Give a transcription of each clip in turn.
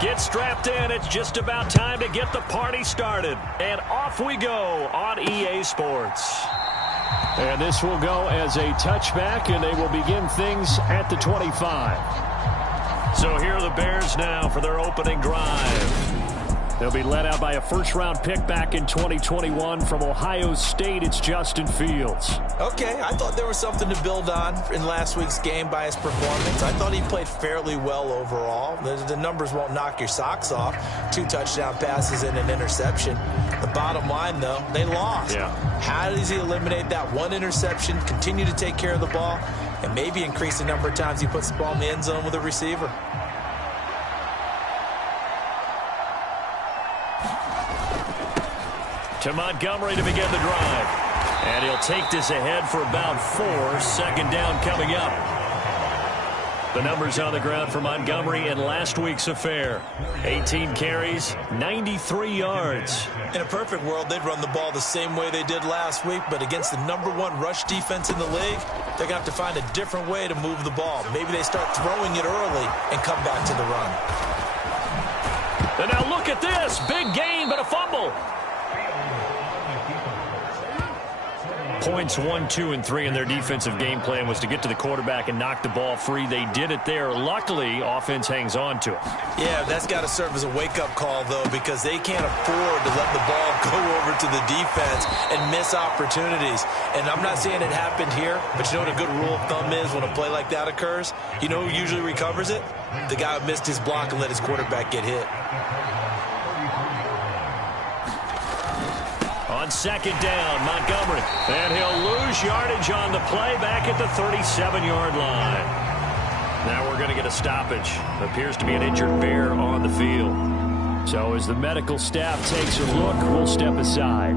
Get strapped in. It's just about time to get the party started. And off we go on EA Sports. And this will go as a touchback, and they will begin things at the 25. So here are the Bears now for their opening drive. They'll be led out by a first-round pick back in 2021 from Ohio State. It's Justin Fields. Okay, I thought there was something to build on in last week's game by his performance. I thought he played fairly well overall. The numbers won't knock your socks off. 2 touchdown passes and an interception. The bottom line, though, they lost. Yeah. How does he eliminate that one interception, continue to take care of the ball, and maybe increase the number of times he puts the ball in the end zone with a receiver? To Montgomery to begin the drive. And he'll take this ahead for about 4. Second down coming up. The numbers on the ground for Montgomery in last week's affair. 18 carries, 93 yards. In a perfect world, they'd run the ball the same way they did last week, but against the #1 rush defense in the league, they're going to have to find a different way to move the ball. Maybe they start throwing it early and come back to the run. And now look at this. Big gain, but a fumble. Points 1, 2, and 3 in their defensive game plan was to get to the quarterback and knock the ball free. They did it there. Luckily, offense hangs on to it. Yeah, that's got to serve as a wake-up call, though, because they can't afford to let the ball go over to the defense and miss opportunities. And I'm not saying it happened here, but you know what a good rule of thumb is when a play like that occurs? You know who usually recovers it? The guy who missed his block and let his quarterback get hit. On second down, Montgomery. And he'll lose yardage on the play back at the 37-yard line. Now we're going to get a stoppage. Appears to be an injured Bear on the field. So as the medical staff takes a look, we'll step aside.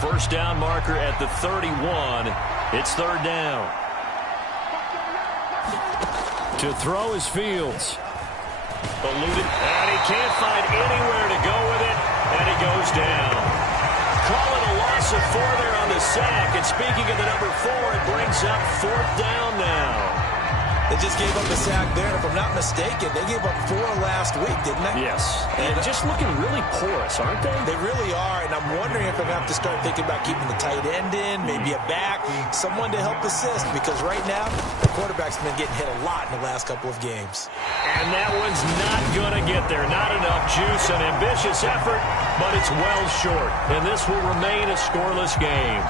First down marker at the 31. It's third down. To throw is Fields. Eluded, and he can't find anywhere to go with it, and he goes down. Call it a loss of 4 there on the sack, and speaking of the number 4, it brings up 4th down now. They just gave up a sack there. If I'm not mistaken, they gave up 4 last week, didn't they? Yes. And just looking really porous, aren't they? They really are, and I'm wondering if I'm going to have to start thinking about keeping the tight end in, maybe a back, someone to help assist, because right now, the quarterback's been getting hit a lot in the last couple of games. And that one's not going to get there. Not enough juice, an ambitious effort, but it's well short. And this will remain a scoreless game.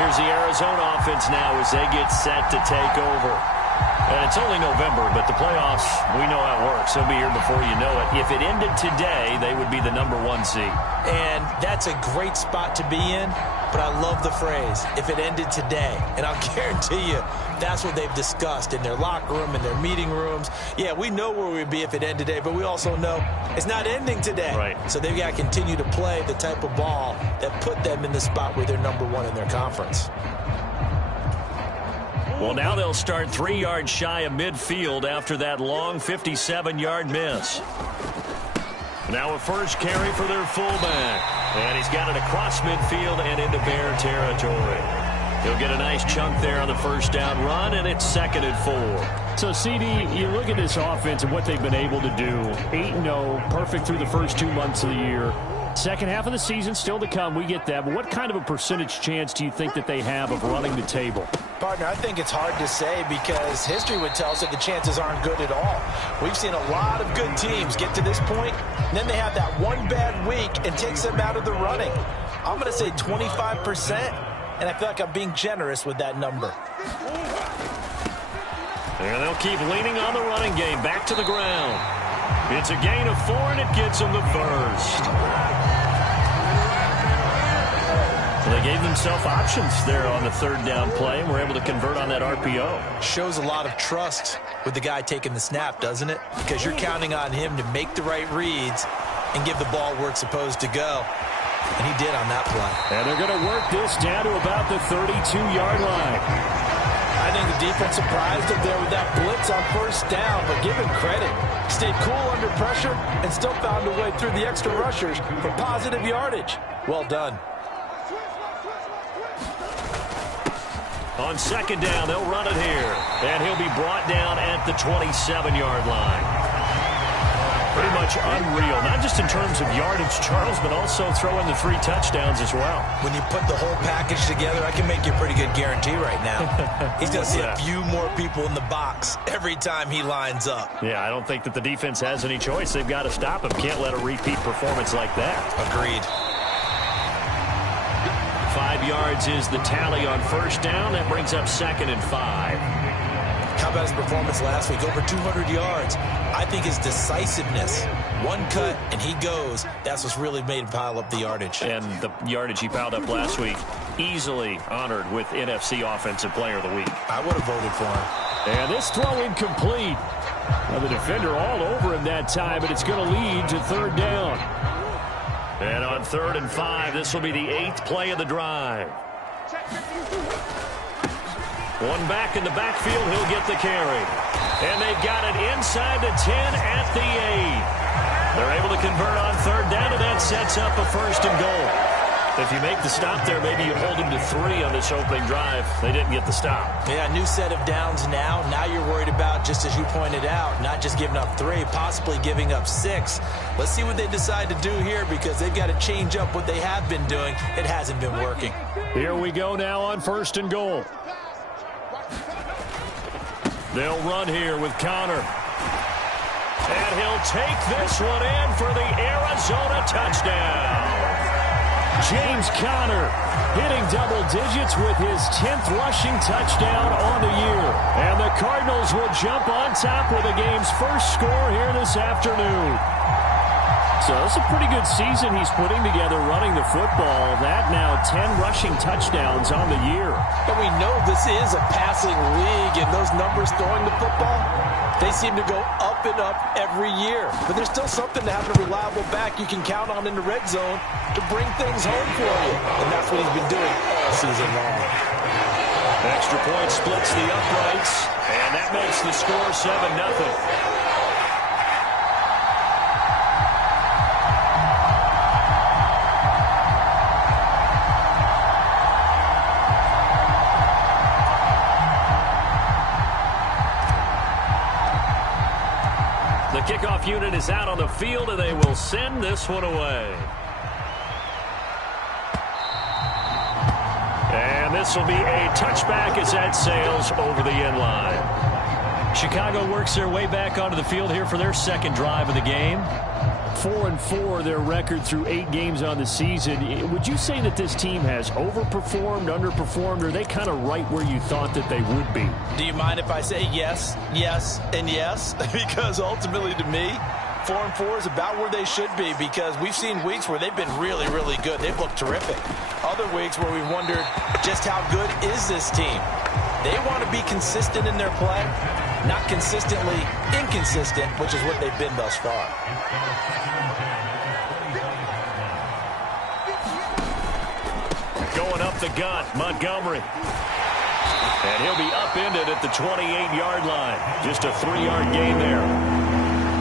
Here's the Arizona offense now as they get set to take over. And it's only November, but the playoffs, we know how it works. They'll be here before you know it. If it ended today, they would be the #1 seed. And that's a great spot to be in, but I love the phrase, if it ended today. And I'll guarantee you, that's what they've discussed in their locker room, in their meeting rooms. Yeah, we know where we'd be if it ended today, but we also know it's not ending today. Right. So they've got to continue to play the type of ball that put them in the spot where they're #1 in their conference. Well, now they'll start 3 yards shy of midfield after that long 57-yard miss. Now a first carry for their fullback. And he's got it across midfield and into Bear territory. He'll get a nice chunk there on the first down run, and it's 2nd and 4. So, CD, you look at this offense and what they've been able to do. 8-0, perfect through the first 2 months of the year. Second half of the season still to come. We get that. But what kind of a percentage chance do you think that they have of running the table? Partner, I think it's hard to say because history would tell us that the chances aren't good at all. We've seen a lot of good teams get to this point, and then they have that one bad week and takes them out of the running. I'm going to say 25%, and I feel like I'm being generous with that number. And they'll keep leaning on the running game. Back to the ground. It's a gain of 4, and it gets them the first. They gave themselves options there on the 3rd down play, and were able to convert on that RPO. Shows a lot of trust with the guy taking the snap, doesn't it? Because you're counting on him to make the right reads and give the ball where it's supposed to go. And he did on that play. And they're going to work this down to about the 32-yard line. I think the defense surprised him there with that blitz on first down, but give him credit. Stayed cool under pressure and still found a way through the extra rushers for positive yardage. Well done. On second down, they'll run it here. And he'll be brought down at the 27-yard line. Pretty much unreal, not just in terms of yardage, Charles, but also throwing the 3 touchdowns as well. When you put the whole package together, I can make you a pretty good guarantee right now. He's going to see a few more people in the box every time he lines up. Yeah, I don't think that the defense has any choice. They've got to stop him. Can't let a repeat performance like that. Agreed. 5 yards is the tally on first down. That brings up 2nd and 5. How about his performance last week? Over 200 yards. I think his decisiveness, one cut and he goes, that's what's really made him pile up the yardage. And the yardage he piled up last week, easily honored with NFC Offensive Player of the Week. I would have voted for him. And this throw incomplete. Now the defender all over him that time, but it's going to lead to 3rd down. And on 3rd and 5, this will be the 8th play of the drive. One back in the backfield, he'll get the carry. And they've got it inside the 10 at the 8. They're able to convert on 3rd down, and that sets up a 1st and goal. If you make the stop there, maybe you hold them to 3 on this opening drive. They didn't get the stop. Yeah, new set of downs now. Now you're worried about, just as you pointed out, not just giving up 3, possibly giving up 6. Let's see what they decide to do here because they've got to change up what they have been doing. It hasn't been working. Here we go now on 1st and goal. They'll run here with Connor. And he'll take this one in for the Arizona touchdown. James Conner hitting double digits with his 10th rushing touchdown on the year. And the Cardinals will jump on top with the game's first score here this afternoon. So it's a pretty good season he's putting together running the football. That now 10 rushing touchdowns on the year. And we know this is a passing league, and those numbers throwing the football, they seem to go up and up every year. But there's still something to having a reliable back you can count on in the red zone to bring things home for you. And that's what he's been doing all season long. Extra point splits the uprights, and that makes the score 7-0. The kickoff unit is out on the field, and they will send this one away. And this will be a touchback as that sails over the end line. Chicago works their way back onto the field here for their 2nd drive of the game. 4-4 their record through 8 games on the season. Would you say that this team has overperformed, underperformed, or are they kind of right where you thought that they would be? Do you mind if I say yes, yes, and yes? Because ultimately to me, 4-4 is about where they should be because we've seen weeks where they've been really, really good. They've looked terrific. Other weeks where we've wondered just how good is this team? They want to be consistent in their play, not consistently inconsistent, which is what they've been thus far. Going up the gut, Montgomery. And he'll be upended at the 28-yard line. Just a 3-yard gain there.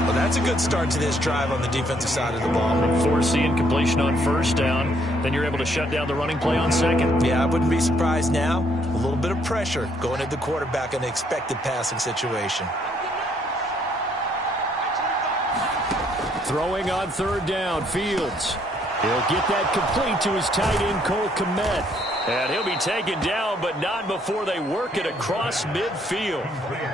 Well, that's a good start to this drive on the defensive side of the ball. Force the incompletion on first down. Then you're able to shut down the running play on second. Yeah, I wouldn't be surprised now. A little bit of pressure going at the quarterback in the expected passing situation. Throwing on 3rd down, Fields. He'll get that complete to his tight end, Cole Kmet. And he'll be taken down, but not before they work it across midfield.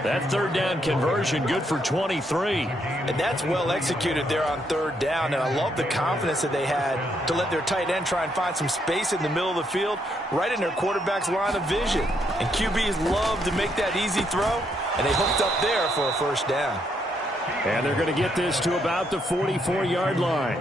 That 3rd down conversion good for 23. And that's well executed there on 3rd down. And I love the confidence that they had to let their tight end try and find some space in the middle of the field, right in their quarterback's line of vision. And QBs love to make that easy throw, and they hooked up there for a 1st down. And they're going to get this to about the 44-yard line.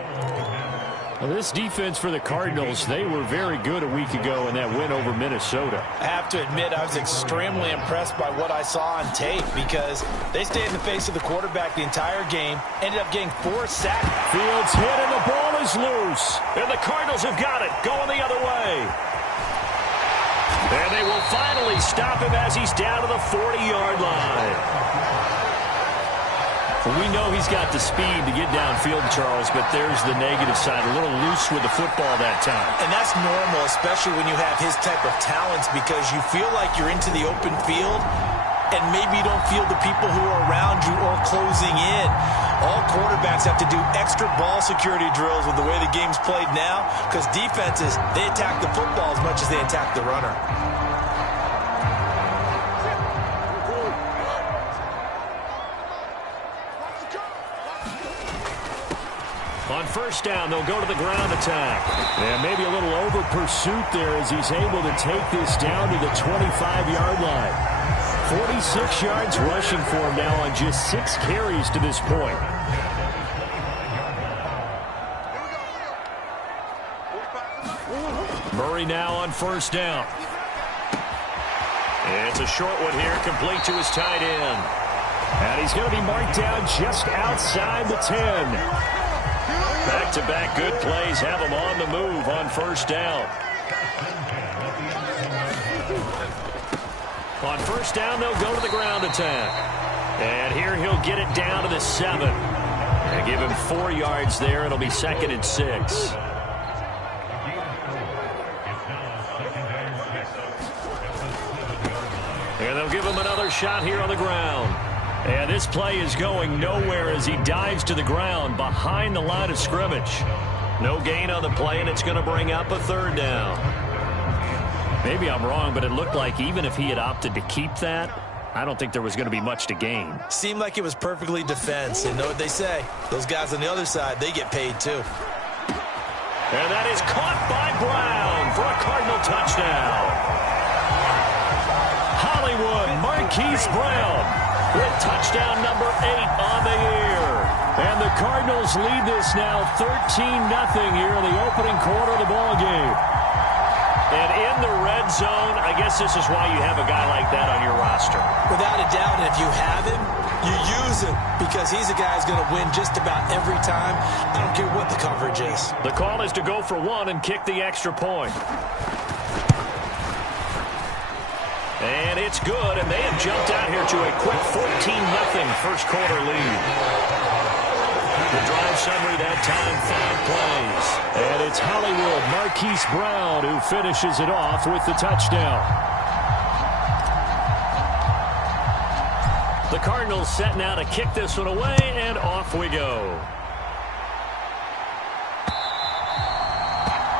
Well, this defense for the Cardinals, they were very good a week ago in that win over Minnesota. I have to admit, I was extremely impressed by what I saw on tape because they stayed in the face of the quarterback the entire game, ended up getting 4 sacks. Fields hit and the ball is loose. And the Cardinals have got it, going the other way. And they will finally stop him as he's down to the 40-yard line. We know he's got the speed to get downfield, Charles, but there's the negative side. A little loose with the football that time. And that's normal, especially when you have his type of talents, because you feel like you're into the open field and maybe you don't feel the people who are around you or closing in. All quarterbacks have to do extra ball security drills with the way the game's played now, because defenses, they attack the football as much as they attack the runner. On first down, they'll go to the ground attack. And maybe a little over pursuit there as he's able to take this down to the 25-yard line. 46 yards rushing for him now on just 6 carries to this point. Murray now on first down. It's a short one here, complete to his tight end. And he's going to be marked down just outside the 10. Back-to-back good plays have him on the move on first down. On first down, they'll go to the ground attack. And here he'll get it down to the 7. They give him 4 yards there. It'll be 2nd and 6. And they'll give him another shot here on the ground. And this play is going nowhere as he dives to the ground behind the line of scrimmage. No gain on the play, and it's going to bring up a 3rd down. Maybe I'm wrong, but it looked like even if he had opted to keep that, I don't think there was going to be much to gain. Seemed like it was perfectly defense. And know what they say, those guys on the other side, they get paid too. And that is caught by Brown for a Cardinal touchdown. Hollywood Marquise Brown with touchdown number 8 on the year. And the Cardinals lead this now 13-0 here in the opening quarter of the ball game. And in the red zone, I guess this is why you have a guy like that on your roster. Without a doubt, and if you have him, you use him because he's a guy who's going to win just about every time. I don't care what the coverage is. The call is to go for 1 and kick the extra point. And it's good, and they have jumped out here to a quick 14-0 first quarter lead. The drive summary that time, 5 plays. And it's Hollywood Marquise Brown who finishes it off with the touchdown. The Cardinals set now to kick this one away, and off we go.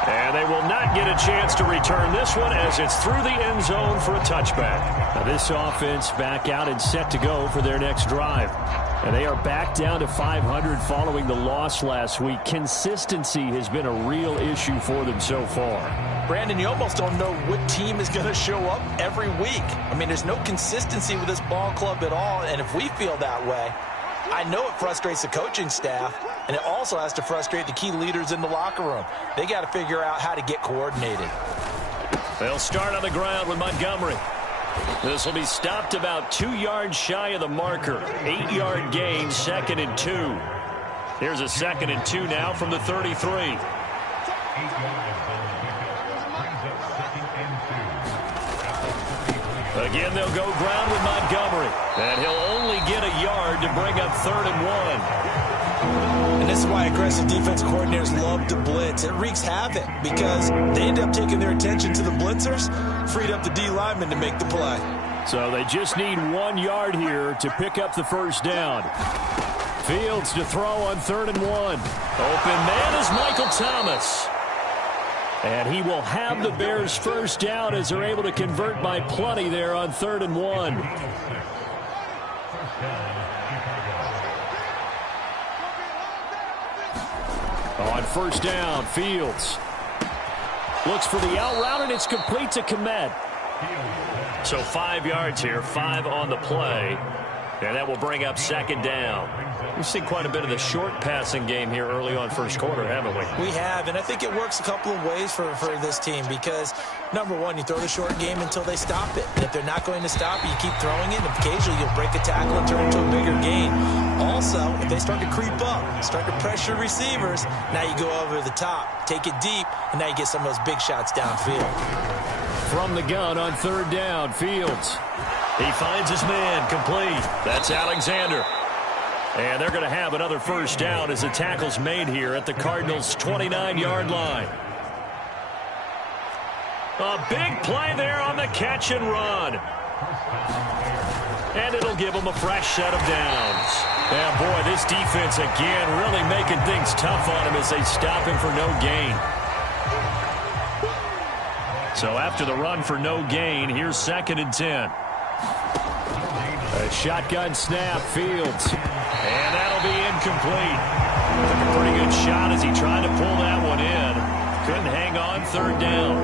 And they will not get a chance to return this one as it's through the end zone for a touchback. Now this offense back out and set to go for their next drive. And they are back down to 500 following the loss last week. Consistency has been a real issue for them so far. Brandon, you almost don't know what team is going to show up every week. I mean, there's no consistency with this ball club at all, and if we feel that way, I know it frustrates the coaching staff, and it also has to frustrate the key leaders in the locker room. They got to figure out how to get coordinated. They'll start on the ground with Montgomery. This will be stopped about 2 yards shy of the marker. 8-yard gain, 2nd and 2. Here's a 2nd and 2 now from the 33. Again, they'll go ground with Montgomery. And he'll only get a yard to bring up 3rd and 1. And this is why aggressive defense coordinators love to blitz. It wreaks havoc because they end up taking their attention to the blitzers, freed up the D lineman to make the play. So they just need 1 yard here to pick up the first down. Fields to throw on 3rd and 1. Open man is Michael Thomas. And he will have the Bears first down as they're able to convert by plenty there on 3rd and 1. On first down, Fields looks for the out route, and it's complete to Komet. So 5 yards here, 5 on the play. And that will bring up 2nd down. We've seen quite a bit of the short passing game here early on first quarter, haven't we? We have, and I think it works a couple of ways for this team because, number one, you throw the short game until they stop it. And if they're not going to stop it, you keep throwing it, and occasionally you'll break a tackle and turn it into a bigger gain. Also, if they start to creep up, start to pressure receivers, now you go over the top, take it deep, and now you get some of those big shots downfield. From the gun on third down, Fields. He finds his man complete. That's Alexander. And they're going to have another first down as the tackle's made here at the Cardinals' 29-yard line. A big play there on the catch and run. And it'll give them a fresh set of downs. Yeah, boy, this defense again really making things tough on him as they stop him for no gain. So after the run for no gain, here's 2nd and 10. A shotgun snap, Fields. And that'll be incomplete. Took a pretty good shot as he tried to pull that one in. Couldn't hang on, 3rd down.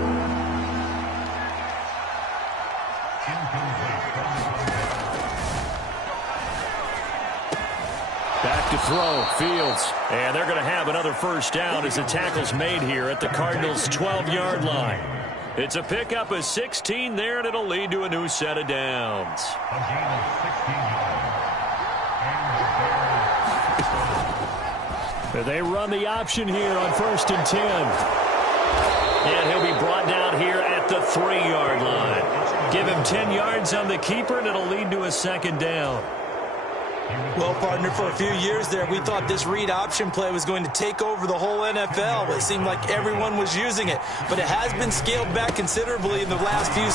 Back to throw, Fields. And they're going to have another first down as the tackle's made here at the Cardinals' 12-yard line. It's a pickup of 16 there, and it'll lead to a new set of downs. They run the option here on 1st and 10. And he'll be brought down here at the 3-yard line. Give him 10 yards on the keeper, and it'll lead to a 2nd down. Well, partner, for a few years there, we thought this read option play was going to take over the whole NFL. It seemed like everyone was using it, but it has been scaled back considerably in the last few.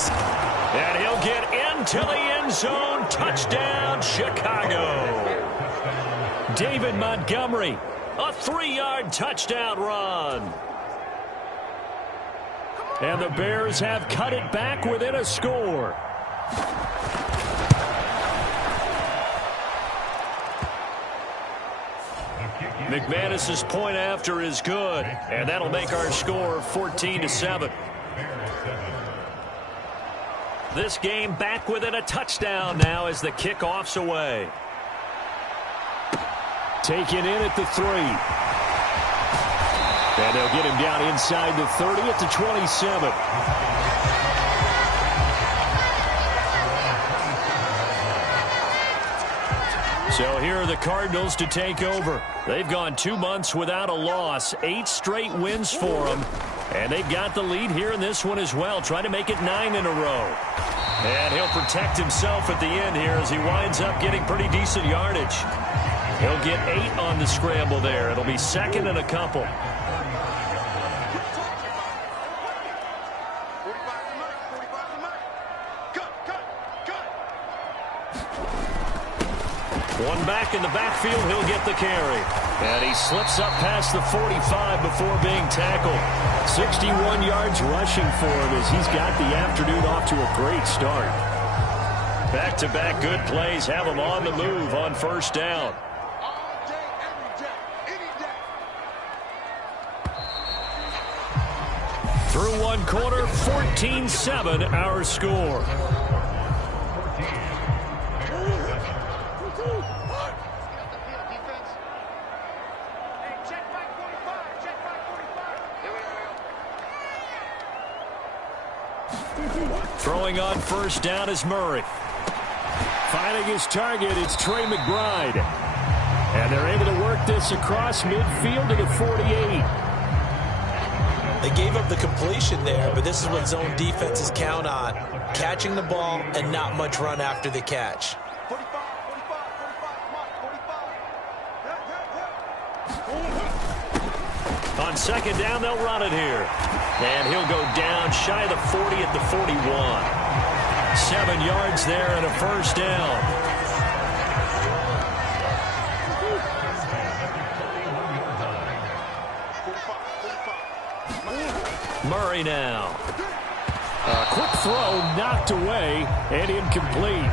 And he'll get into the end zone. Touchdown, Chicago. David Montgomery. A 3-yard touchdown run. And the Bears have cut it back within a score. McManus's point after is good, and that'll make our score 14-7. This game back within a touchdown now as the kickoff's away. Taken in at the 3. And they'll get him down inside the 30 at the 27. So here are the Cardinals to take over. They've gone 2 months without a loss, 8 straight wins for them. And they've got the lead here in this one as well, trying to make it 9 in a row. And he'll protect himself at the end here as he winds up getting pretty decent yardage. He'll get 8 on the scramble there. It'll be 2nd and a couple. One back in the backfield, he'll get the carry. And he slips up past the 45 before being tackled. 61 yards rushing for him as he's got the afternoon off to a great start. Back-to-back good plays have him on the move on 1st down. Through 1 quarter, 14-7 our score. Throwing on 1st down is Murray. Finding his target, it's Trey McBride. And they're able to work this across midfield to the 48. They gave up the completion there, but this is what zone defenses count on. Catching the ball and not much run after the catch. On 2nd down, they'll run it here. And he'll go down shy of the 40 at the 41. 7 yards there and a 1st down. Murray now. A quick throw knocked away and incomplete.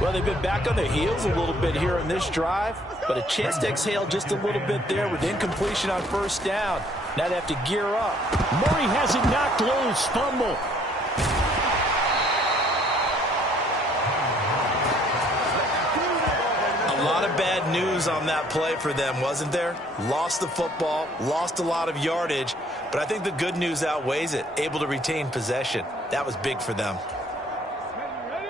Well, they've been back on their heels a little bit here on this drive, but a chance to exhale just a little bit there with incompletion on 1st down. Now they have to gear up. Murray has it knocked loose. Fumble. A lot of bad bad news on that play for them, wasn't there? Lost the football, lost a lot of yardage, but I think the good news outweighs it. Able to retain possession. That was big for them.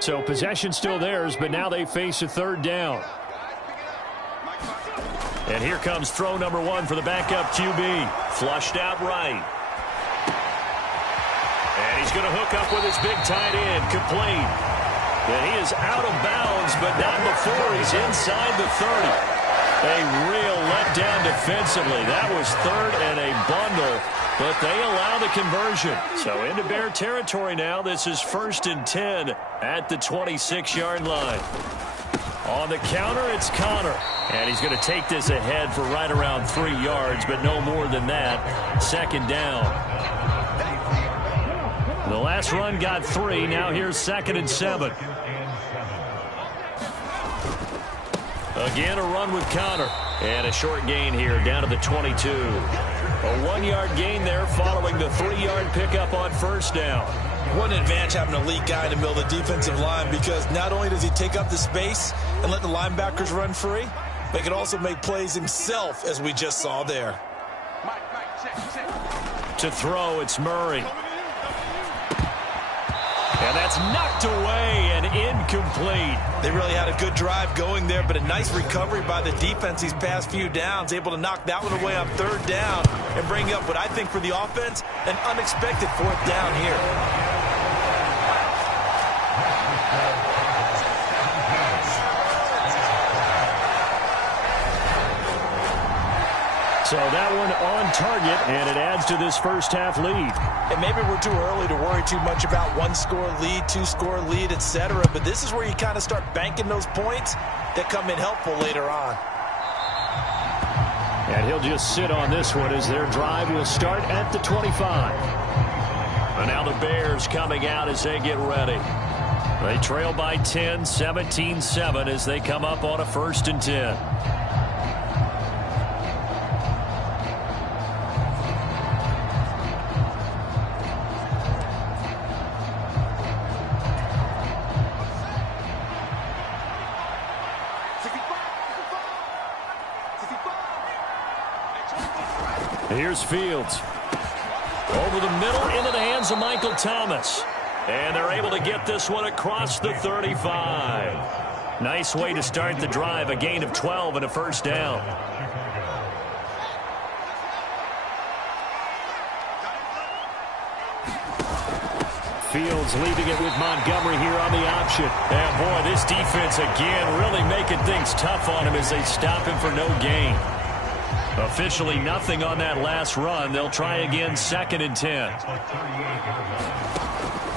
So possession still theirs, but now they face a third down. And here comes throw number one for the backup QB. Flushed out right. And he's going to hook up with his big tight end. Complete. And he is out of bounds, but not before he's inside the 30. A real letdown defensively. That was third and a bundle, but they allow the conversion. So into Bear territory now. This is 1st and 10 at the 26-yard line. On the counter, it's Connor. And he's going to take this ahead for right around 3 yards, but no more than that. Second down. The last run got 3. Now here's 2nd and 7. Again, a run with Connor. And a short gain here down to the 22. A 1-yard gain there following the 3-yard pickup on first down. What an advantage having an elite guy in the middle of the defensive line, because not only does he take up the space and let the linebackers run free, but he can also make plays himself, as we just saw there. To throw, it's Murray. And that's knocked away and incomplete. They really had a good drive going there, but a nice recovery by the defense these past few downs, able to knock that one away on third down and bring up what I think for the offense, an unexpected fourth down here. So that one on target, and it adds to this first half lead. And maybe we're too early to worry too much about 1-score lead, 2-score lead, etc. But this is where you kind of start banking those points that come in helpful later on. And he'll just sit on this one as their drive will start at the 25. And now the Bears coming out as they get ready. They trail by 10, 17-7 as they come up on a 1st and 10. Here's Fields. Over the middle into the hands of Michael Thomas. And they're able to get this one across the 35. Nice way to start the drive. A gain of 12 and a first down. Fields leaving it with Montgomery here on the option. And boy, this defense again really making things tough on him as they stop him for no gain. Officially nothing on that last run. They'll try again 2nd and 10.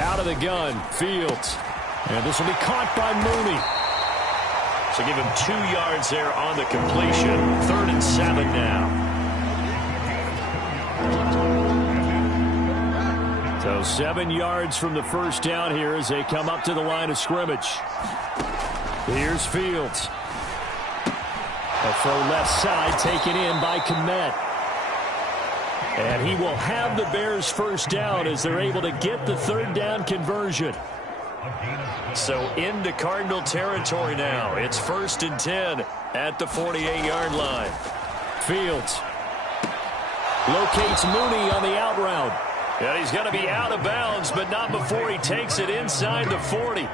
Out of the gun, Fields. And this will be caught by Mooney. So give him 2 yards there on the completion. 3rd and 7 now. So 7 yards from the first down here as they come up to the line of scrimmage. Here's Fields. A throw left side taken in by Kmet. And he will have the Bears first down as they're able to get the 3rd down conversion. So into Cardinal territory now. It's 1st and 10 at the 48-yard line. Fields locates Mooney on the out route. And he's going to be out of bounds, but not before he takes it inside the 40.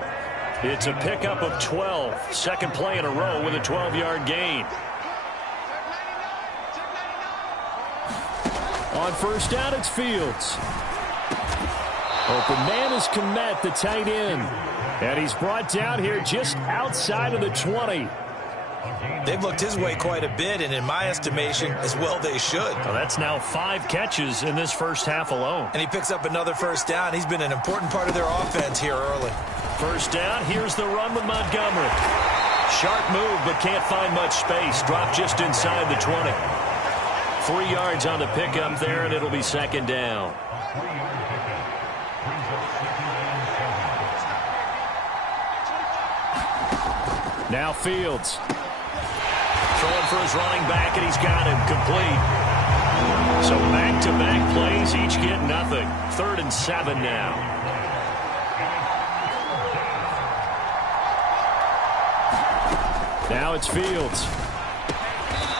It's a pickup of 12. Second play in a row with a 12-yard gain. On first down, it's Fields. Open man is Kmet, the tight end. And he's brought down here just outside of the 20. They've looked his way quite a bit, and in my estimation, as well they should. Well, that's now 5 catches in this first half alone. And he picks up another first down. He's been an important part of their offense here early. First down, here's the run with Montgomery. Sharp move, but can't find much space. Dropped just inside the 20. 3 yards on the pickup there, and it'll be 2nd down. Now Fields. Throwing for his running back, and he's got him complete. So back-to-back plays, each get nothing. 3rd and 7 now. Now it's Fields.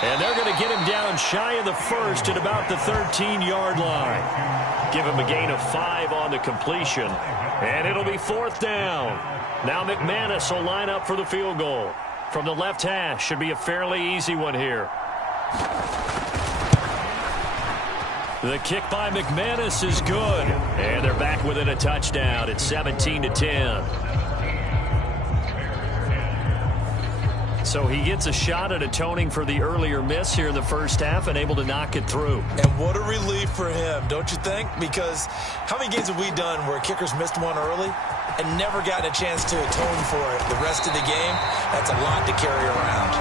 And they're going to get him down shy of the first at about the 13-yard line. Give him a gain of 5 on the completion. And it'll be 4th down. Now McManus will line up for the field goal. From the left hash, should be a fairly easy one here. The kick by McManus is good. And they're back within a touchdown. It's 17-10. So he gets a shot at atoning for the earlier miss here in the first half and able to knock it through. And what a relief for him, don't you think? Because how many games have we done where kickers missed one early and never gotten a chance to atone for it the rest of the game? That's a lot to carry around.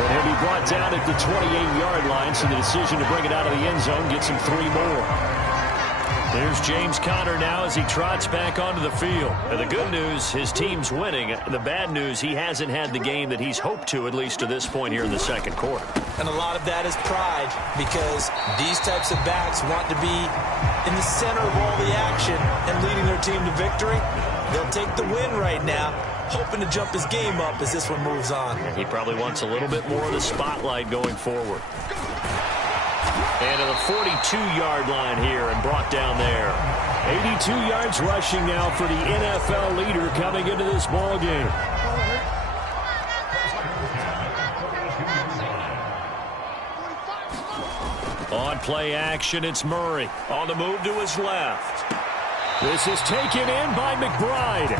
And he'll be brought down at the 28-yard line, so the decision to bring it out of the end zone gets him 3 more. There's James Conner now as he trots back onto the field. And the good news, his team's winning. The bad news, he hasn't had the game that he's hoped to, at least to this point here in the second quarter. And a lot of that is pride, because these types of backs want to be in the center of all the action and leading their team to victory. They'll take the win right now, hoping to jump his game up as this one moves on. And he probably wants a little bit more of the spotlight going forward. And to the 42-yard line here and brought down there. 82 yards rushing now for the NFL leader coming into this ball game. On play action, it's Murray. On the move to his left. This is taken in by McBride.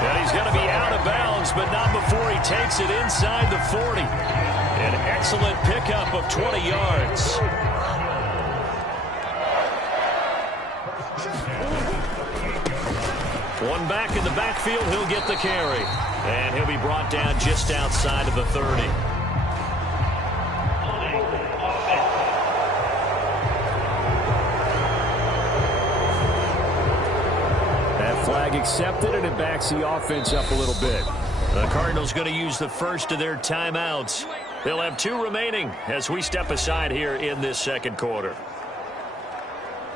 And he's going to be out of bounds, but not before he takes it inside the 40. An excellent pickup of 20 yards. One back in the backfield, he'll get the carry. And he'll be brought down just outside of the 30. That flag accepted, and it backs the offense up a little bit. The Cardinals going to use the first of their timeouts. They'll have 2 remaining as we step aside here in this second quarter.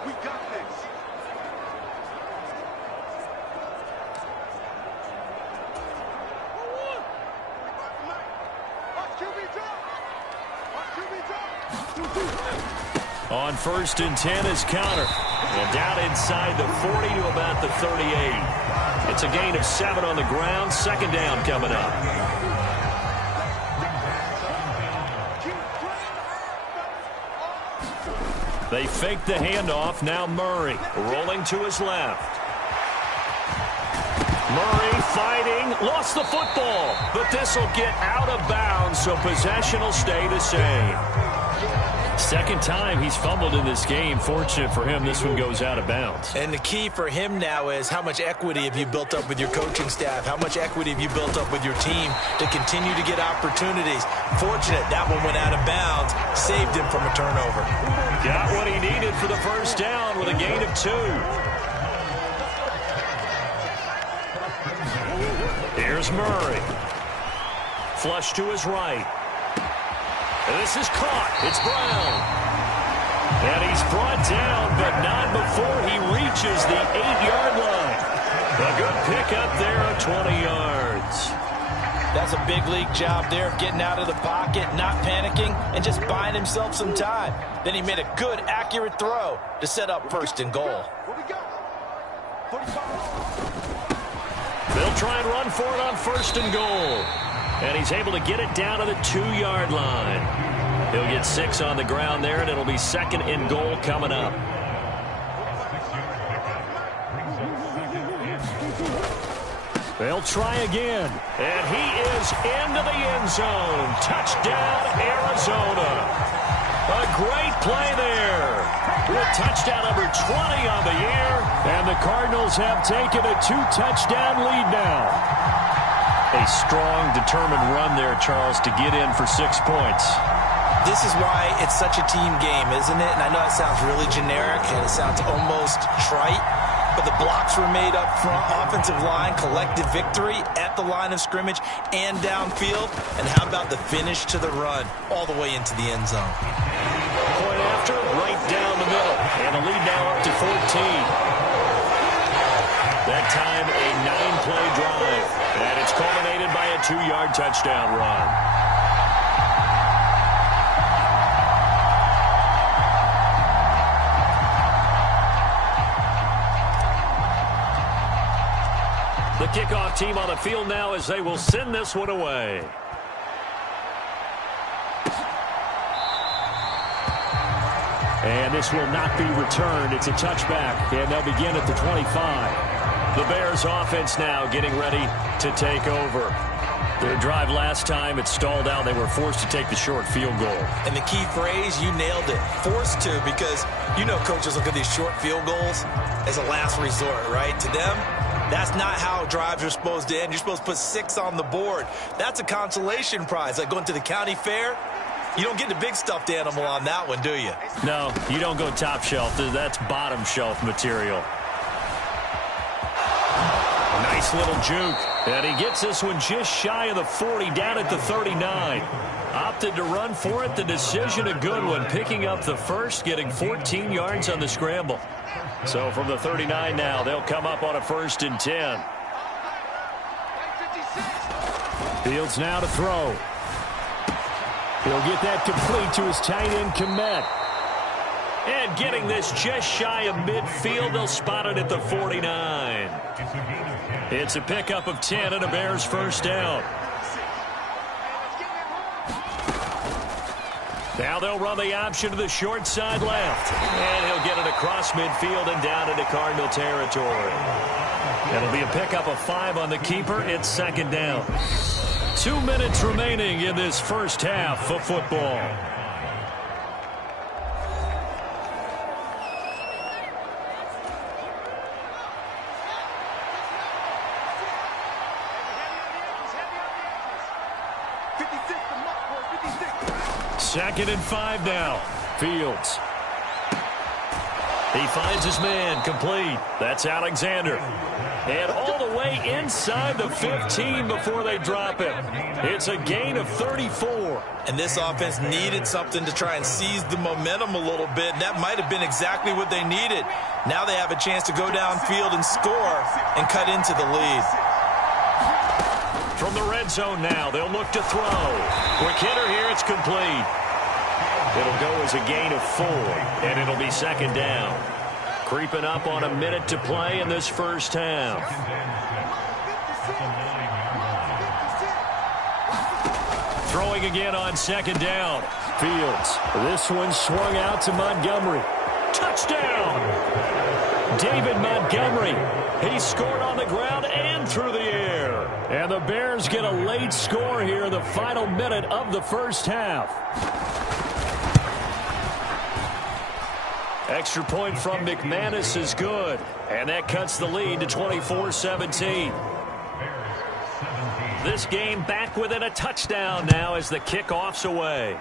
We got this. On 1st and 10 is Conner. And down inside the 40 to about the 38. It's a gain of 7 on the ground. 2nd down coming up. They fake the handoff. Now Murray rolling to his left. Murray fighting. Lost the football. But this will get out of bounds, so possession will stay the same. 2nd time he's fumbled in this game. Fortunate for him, this one goes out of bounds. And the key for him now is how much equity have you built up with your coaching staff? How much equity have you built up with your team to continue to get opportunities? Fortunate that one went out of bounds, saved him from a turnover. Got what he needed for the first down with a gain of 2. Here's Murray. Flush to his right. And this is caught. It's Brown. And he's brought down, but not before he reaches the 8-yard line. A good pickup there of 20 yards. That's a big league job there of getting out of the pocket, not panicking, and just buying himself some time. Then he made a good, accurate throw to set up 1st and goal. They'll try and run for it on 1st and goal. And he's able to get it down to the 2-yard line. He'll get 6 on the ground there, and it'll be 2nd and goal coming up. They'll try again. And he is into the end zone. Touchdown, Arizona. A great play there. With touchdown number 20 on the year. And the Cardinals have taken a 2-touchdown lead now. A strong, determined run there, Charles, to get in for 6 points. This is why it's such a team game, isn't it? And I know it sounds really generic and it sounds almost trite, but the blocks were made up front, offensive line, collective victory at the line of scrimmage and downfield. And how about the finish to the run all the way into the end zone? Point after, right down the middle. And the lead now up to 14. That time, a 9-play drive. And it's culminated by a 2-yard touchdown run. kickoff team on the field now as they will send this one away. And this will not be returned. It's a touchback, and they'll begin at the 25. The Bears offense now getting ready to take over. Their drive last time, it stalled out. They were forced to take the short field goal. And the key phrase, you nailed it, forced to, because you know coaches look at these short field goals as a last resort, right? To them, that's not how drives are supposed to end. You're supposed to put 6 on the board. That's a consolation prize, like going to the county fair. You don't get the big stuffed animal on that one, do you? No, you don't go top shelf. That's bottom shelf material. Nice little juke. And he gets this one just shy of the 40, down at the 39. Opted to run for it. The decision a good one. Picking up the first, getting 14 yards on the scramble. So from the 39 now, they'll come up on a 1st and 10. Fields now to throw. He'll get that complete to his tight end, Komet. And getting this just shy of midfield, they'll spot it at the 49. It's a pickup of 10 and a Bears 1st down. Now they'll run the option to the short side left. And he'll get it across midfield and down into Cardinal territory. That'll be a pickup of 5 on the keeper. It's 2nd down. 2 minutes remaining in this first half of football. Second and 5 now. Fields. He finds his man, complete. That's Alexander. And all the way inside the 15 before they drop it. It's a gain of 34. And this offense needed something to try and seize the momentum a little bit. And that might have been exactly what they needed. Now they have a chance to go downfield and score and cut into the lead. From the red zone now, they'll look to throw. Quick hitter here, it's complete. It'll go as a gain of 4, and it'll be 2nd down. Creeping up on a minute to play in this first half. Throwing again on 2nd down. Fields. This one swung out to Montgomery. Touchdown! David Montgomery. He scored on the ground and through the air. And the Bears get a late score here in the final minute of the first half. Extra point from McManus is good. And that cuts the lead to 24-17. This game back within a touchdown now as the kickoff's away.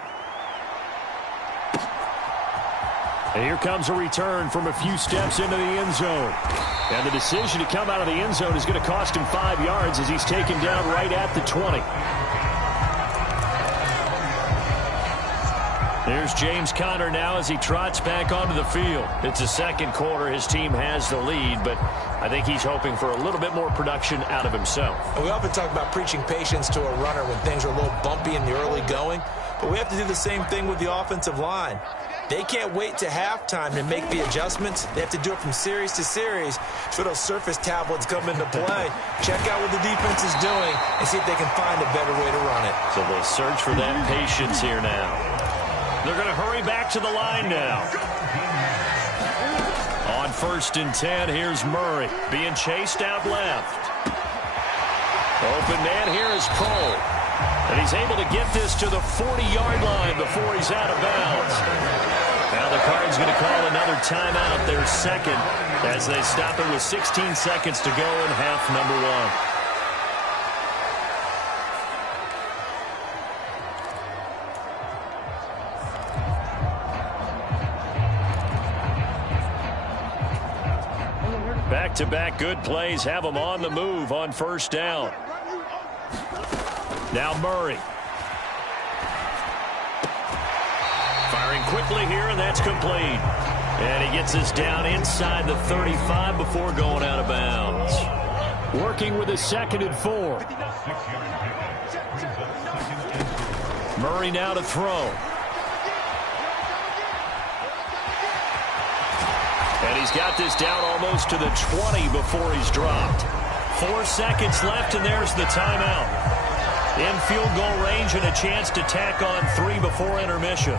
And here comes a return from a few steps into the end zone. And the decision to come out of the end zone is going to cost him 5 yards as he's taken down right at the 20. There's James Conner now as he trots back onto the field. It's the 2nd quarter. His team has the lead, but I think he's hoping for a little bit more production out of himself. We often talk about preaching patience to a runner when things are a little bumpy in the early going, but we have to do the same thing with the offensive line. They can't wait to halftime to make the adjustments. They have to do it from series to series so those surface tablets come into play. Check out what the defense is doing and see if they can find a better way to run it. So they'll search for that patience here now. They're going to hurry back to the line now. On 1st and 10, here's Murray being chased out left. Open man here is Cole. And he's able to get this to the 40-yard line before he's out of bounds. Now the Cards going to call another timeout, their 2nd, as they stop it with 16 seconds to go in half number 1. Back-to-back good plays have them on the move on 1st down. Now Murray. Firing quickly here, and that's complete. And he gets this down inside the 35 before going out of bounds. Working with a 2nd and 4. Murray now to throw. And he's got this down almost to the 20 before he's dropped. 4 seconds left, and there's the timeout. In field goal range and a chance to tack on 3 before intermission.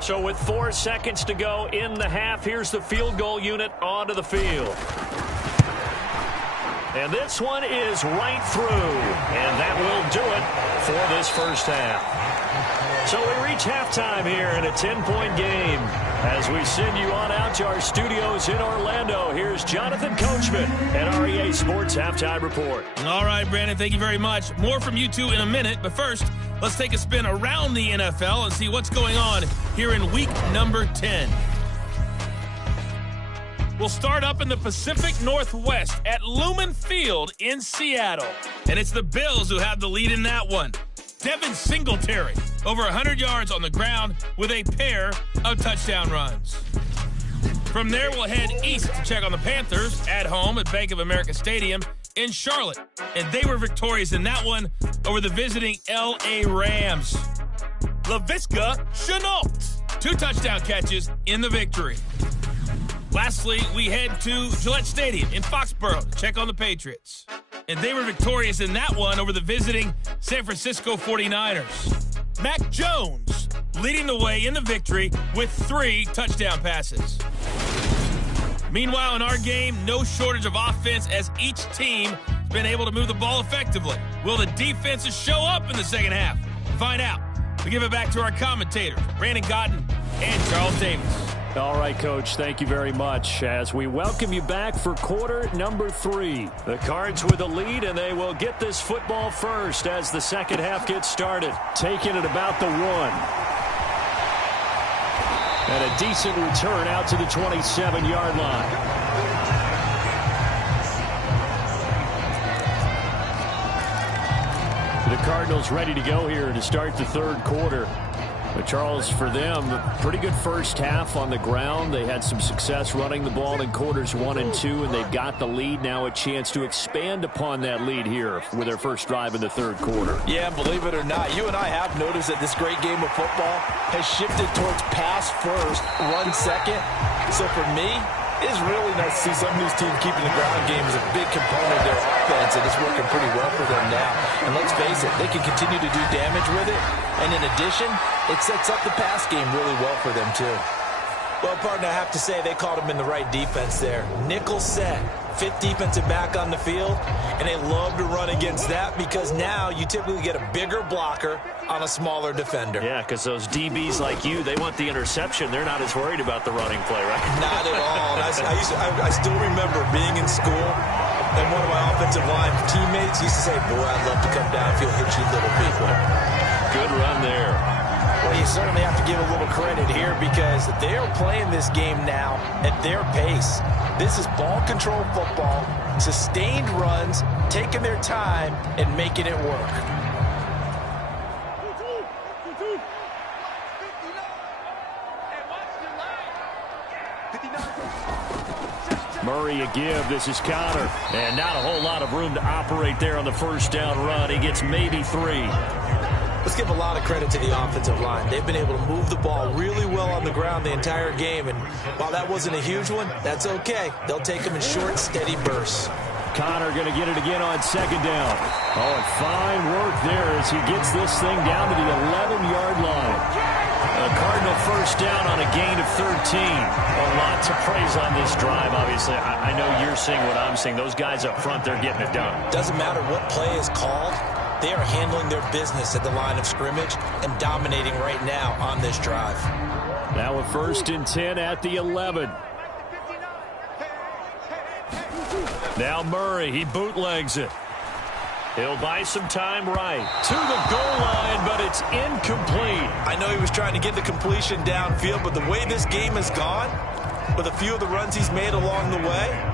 So with 4 seconds to go in the half, here's the field goal unit onto the field. And this one is right through. And that will do it for this first half. So we reach halftime here in a 10-point game. As we send you on out to our studios in Orlando, here's Jonathan Coachman at REA Sports Halftime Report. All right, Brandon, thank you very much. More from you two in a minute. But first, let's take a spin around the NFL and see what's going on here in week number 10. We'll start up in the Pacific Northwest at Lumen Field in Seattle. And it's the Bills who have the lead in that one. Devin Singletary, over 100 yards on the ground with a pair of touchdown runs. From there, we'll head east to check on the Panthers at home at Bank of America Stadium in Charlotte. And they were victorious in that one over the visiting L.A. Rams. Laviska Shenault, 2 touchdown catches in the victory. Lastly, we head to Gillette Stadium in Foxborough to check on the Patriots. And they were victorious in that one over the visiting San Francisco 49ers. Mac Jones leading the way in the victory with 3 touchdown passes. Meanwhile, in our game, no shortage of offense as each team has been able to move the ball effectively. Will the defenses show up in the second half? Find out. We give it back to our commentators, Brandon Cotton and Charles Davis. All right, Coach, thank you very much as we welcome you back for quarter number 3. The Cards with a lead, and they will get this football first as the second half gets started. Taking it about the 1. And a decent return out to the 27-yard line. The Cardinals ready to go here to start the third quarter. But Charles, for them, pretty good first half on the ground. They had some success running the ball in quarters 1 and 2, and they've got the lead. Now a chance to expand upon that lead here with their first drive in the third quarter. Yeah, believe it or not, you and I have noticed that this great game of football has shifted towards pass first, run second. So for me, it's really nice to see some of these teams keeping the ground game as a big component of their offense, and it's working pretty well for them now. And let's face it, they can continue to do damage with it. And in addition, it sets up the pass game really well for them, too. Well, partner, I have to say they caught him in the right defense there. Nickel set, 5th defensive back on the field, and they love to run against that because now you typically get a bigger blocker on a smaller defender. Yeah, because those DBs like you, they want the interception. They're not as worried about the running play, right? Not at all. And I still remember being in school, and one of my offensive line teammates used to say, boy, I'd love to come downfield, hit you little people. Good run there. Well, you certainly have to give a little credit here because they are playing this game now at their pace. This is ball control football, sustained runs, taking their time, and making it work. Murray a give. This is Connor. And not a whole lot of room to operate there on the first down run. He gets maybe 3. Let's give a lot of credit to the offensive line. They've been able to move the ball really well on the ground the entire game. And while that wasn't a huge one, that's okay. They'll take them in short, steady bursts. Connor going to get it again on second down. Oh, and fine work there as he gets this thing down to the 11-yard line. A Cardinal first down on a gain of 13. A lot to praise on this drive, obviously. I know you're seeing what I'm seeing. Those guys up front, they're getting it done. Doesn't matter what play is called. They are handling their business at the line of scrimmage and dominating right now on this drive. Now a 1st and 10 at the 11. Now Murray, he bootlegs it. He'll buy some time right to the goal line, but it's incomplete. I know he was trying to get the completion downfield, but the way this game has gone, with a few of the runs he's made along the way,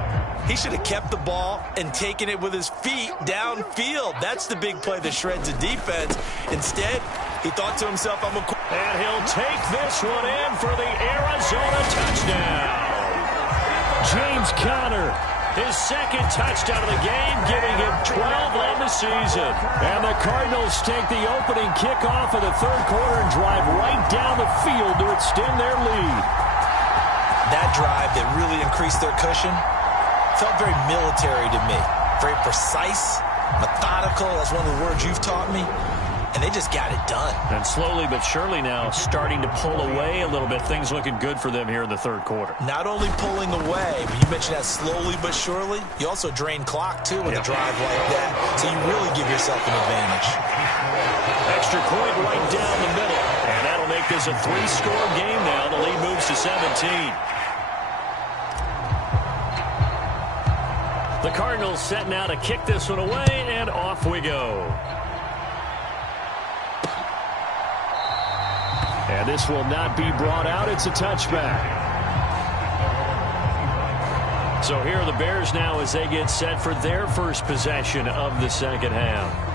he should have kept the ball and taken it with his feet downfield. That's the big play that shreds a defense. Instead, he thought to himself, I'm a... And he'll take this one in for the Arizona touchdown. James Conner, his second touchdown of the game, giving him 12 on the season. And the Cardinals take the opening kickoff of the third quarter and drive right down the field to extend their lead. That drive that really increased their cushion felt very military to me. Very precise, methodical. That's one of the words you've taught me. And they just got it done. And slowly but surely now starting to pull away a little bit. Things looking good for them here in the third quarter. Not only pulling away, but you mentioned that slowly but surely. You also drain clock, too, with a drive like that. So you really give yourself an advantage. Extra point right down the middle. And that'll make this a 3-score game now. The lead moves to 17. The Cardinals set now to kick this one away, and off we go. And this will not be brought out. It's a touchback. So here are the Bears now as they get set for their first possession of the second half.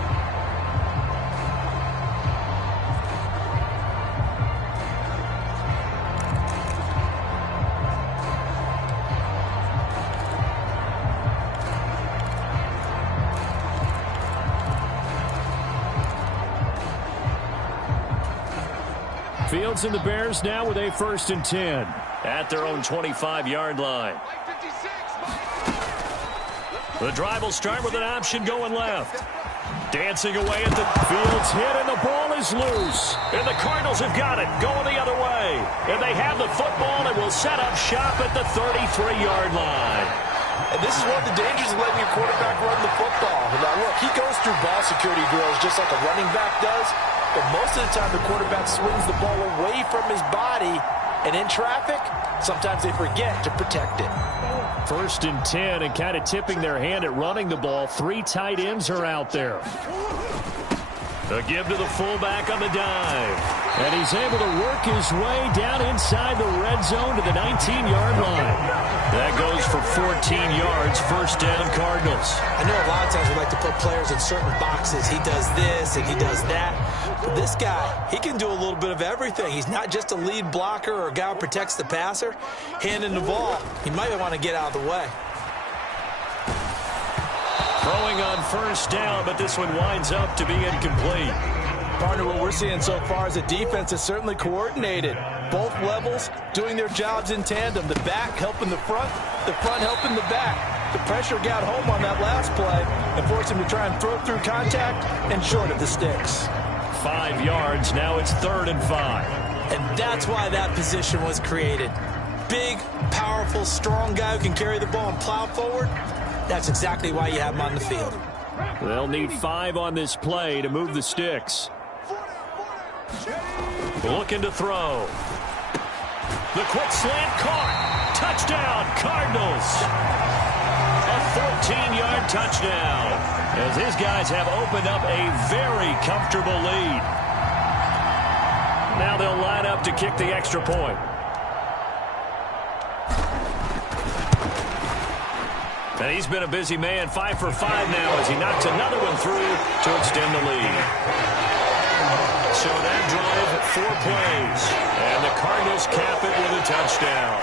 Fields and the Bears now with a 1st and 10. At their own 25-yard line. The drive will start with an option going left. Dancing away at the Fields hit and the ball is loose. And the Cardinals have got it going the other way. And they have the football and will set up shop at the 33-yard line. And this is one of the dangers of letting your quarterback run the football. Now, look, he goes through ball security drills just like a running back does. But most of the time, the quarterback swings the ball away from his body. And in traffic, sometimes they forget to protect it. 1st and 10, and kind of tipping their hand at running the ball. 3 tight ends are out there. The give to the fullback on the dive. And he's able to work his way down inside the red zone to the 19-yard line. That goes for 14 yards. 1st down, Cardinals. I know a lot of times we like to put players in certain boxes. He does this and he does that. But this guy, he can do a little bit of everything. He's not just a lead blocker or a guy who protects the passer. Handing the ball, he might want to get out of the way. Throwing on 1st down, but this one winds up to be incomplete. Partner, what we're seeing so far is a defense that's certainly coordinated. Both levels doing their jobs in tandem. The back helping the front helping the back. The pressure got home on that last play and forced him to try and throw through contact and short of the sticks. 5 yards, now it's 3rd and 5. And that's why that position was created. Big, powerful, strong guy who can carry the ball and plow forward. That's exactly why you have him on the field. They'll need 5 on this play to move the sticks. Looking to throw. The quick slant caught. Touchdown, Cardinals. A 14-yard touchdown. As his guys have opened up a very comfortable lead. Now they'll line up to kick the extra point. And he's been a busy man, 5 for 5 now as he knocks another one through to extend the lead. So that drive, 4 plays. And the Cardinals cap it with a touchdown.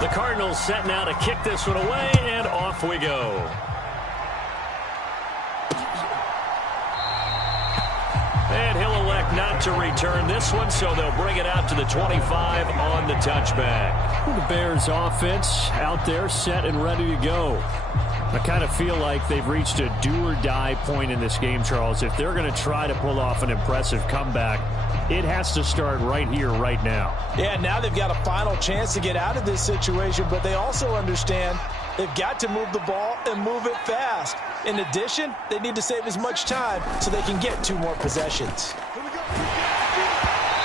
The Cardinals set now to kick this one away, and off we go. And he'll elect not to return this one, so they'll bring it out to the 25 on the touchback. The Bears offense out there set and ready to go. I kind of feel like they've reached a do-or-die point in this game, Charles. If they're going to try to pull off an impressive comeback, it has to start right here, right now. Yeah, now they've got a final chance to get out of this situation, but they also understand they've got to move the ball and move it fast. In addition, they need to save as much time so they can get 2 more possessions.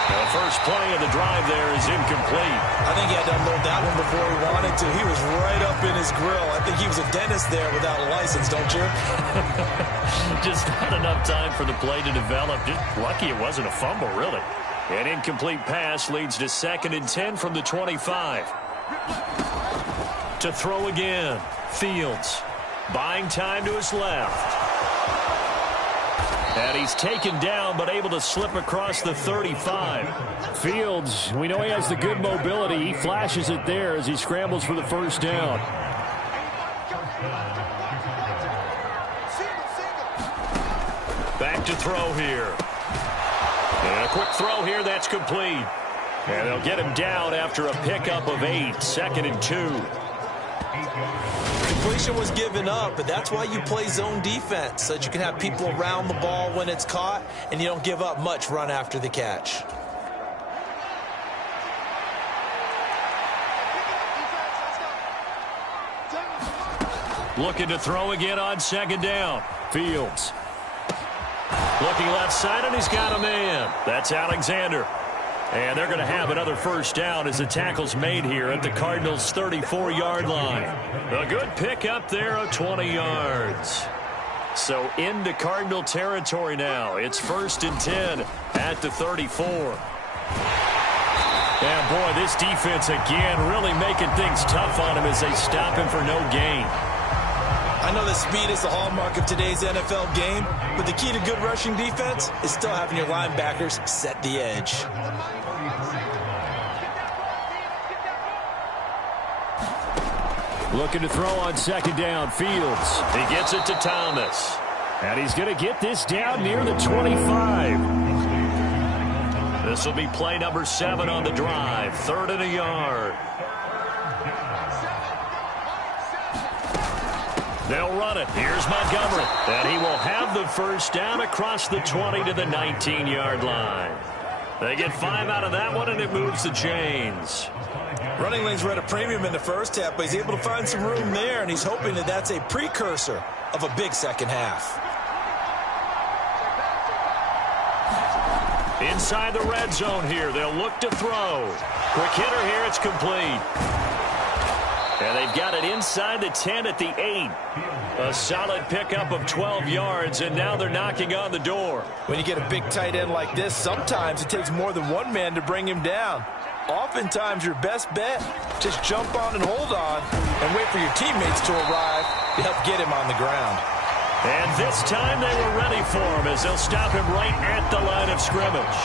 The first play of the drive there is incomplete. I think he had to unload that one before he wanted to. He was right up in his grill. I think he was a dentist there without a license, don't you? Just not enough time for the play to develop. Just lucky it wasn't a fumble, really. An incomplete pass leads to 2nd and 10 from the 25. To throw again. Fields buying time to his left. And he's taken down, but able to slip across the 35. Fields, we know he has the good mobility. He flashes it there as he scrambles for the first down. Back to throw here. And a quick throw here, that's complete. And they'll get him down after a pickup of 8, 2nd and 2. Completion was given up, but that's why you play zone defense, so that you can have people around the ball when it's caught, and you don't give up much run after the catch. Looking to throw again on 2nd down. Fields. Looking left side, and he's got a man. That's Alexander. And they're going to have another first down as the tackle's made here at the Cardinals' 34-yard line. A good pickup there of 20 yards. So into Cardinal territory now. It's 1st and 10 at the 34. And boy, this defense again really making things tough on him as they stop him for no gain. I know that speed is the hallmark of today's NFL game, but the key to good rushing defense is still having your linebackers set the edge. Looking to throw on 2nd down. Fields. He gets it to Thomas. And he's going to get this down near the 25. This will be play number 7 on the drive. 3rd and a yard. They'll run it. Here's Montgomery. And he will have the first down across the 20 to the 19-yard line. They get 5 out of that one, and it moves the chains. Running lanes were at a premium in the first half, but he's able to find some room there, and he's hoping that that's a precursor of a big second half. Inside the red zone here. They'll look to throw. Quick hitter here. It's complete. And they've got it inside the 10 at the 8. A solid pickup of 12 yards, and now they're knocking on the door. When you get a big tight end like this, sometimes it takes more than one man to bring him down. Oftentimes, your best bet, just jump on and hold on and wait for your teammates to arrive to help get him on the ground. And this time they were ready for him as they'll stop him right at the line of scrimmage.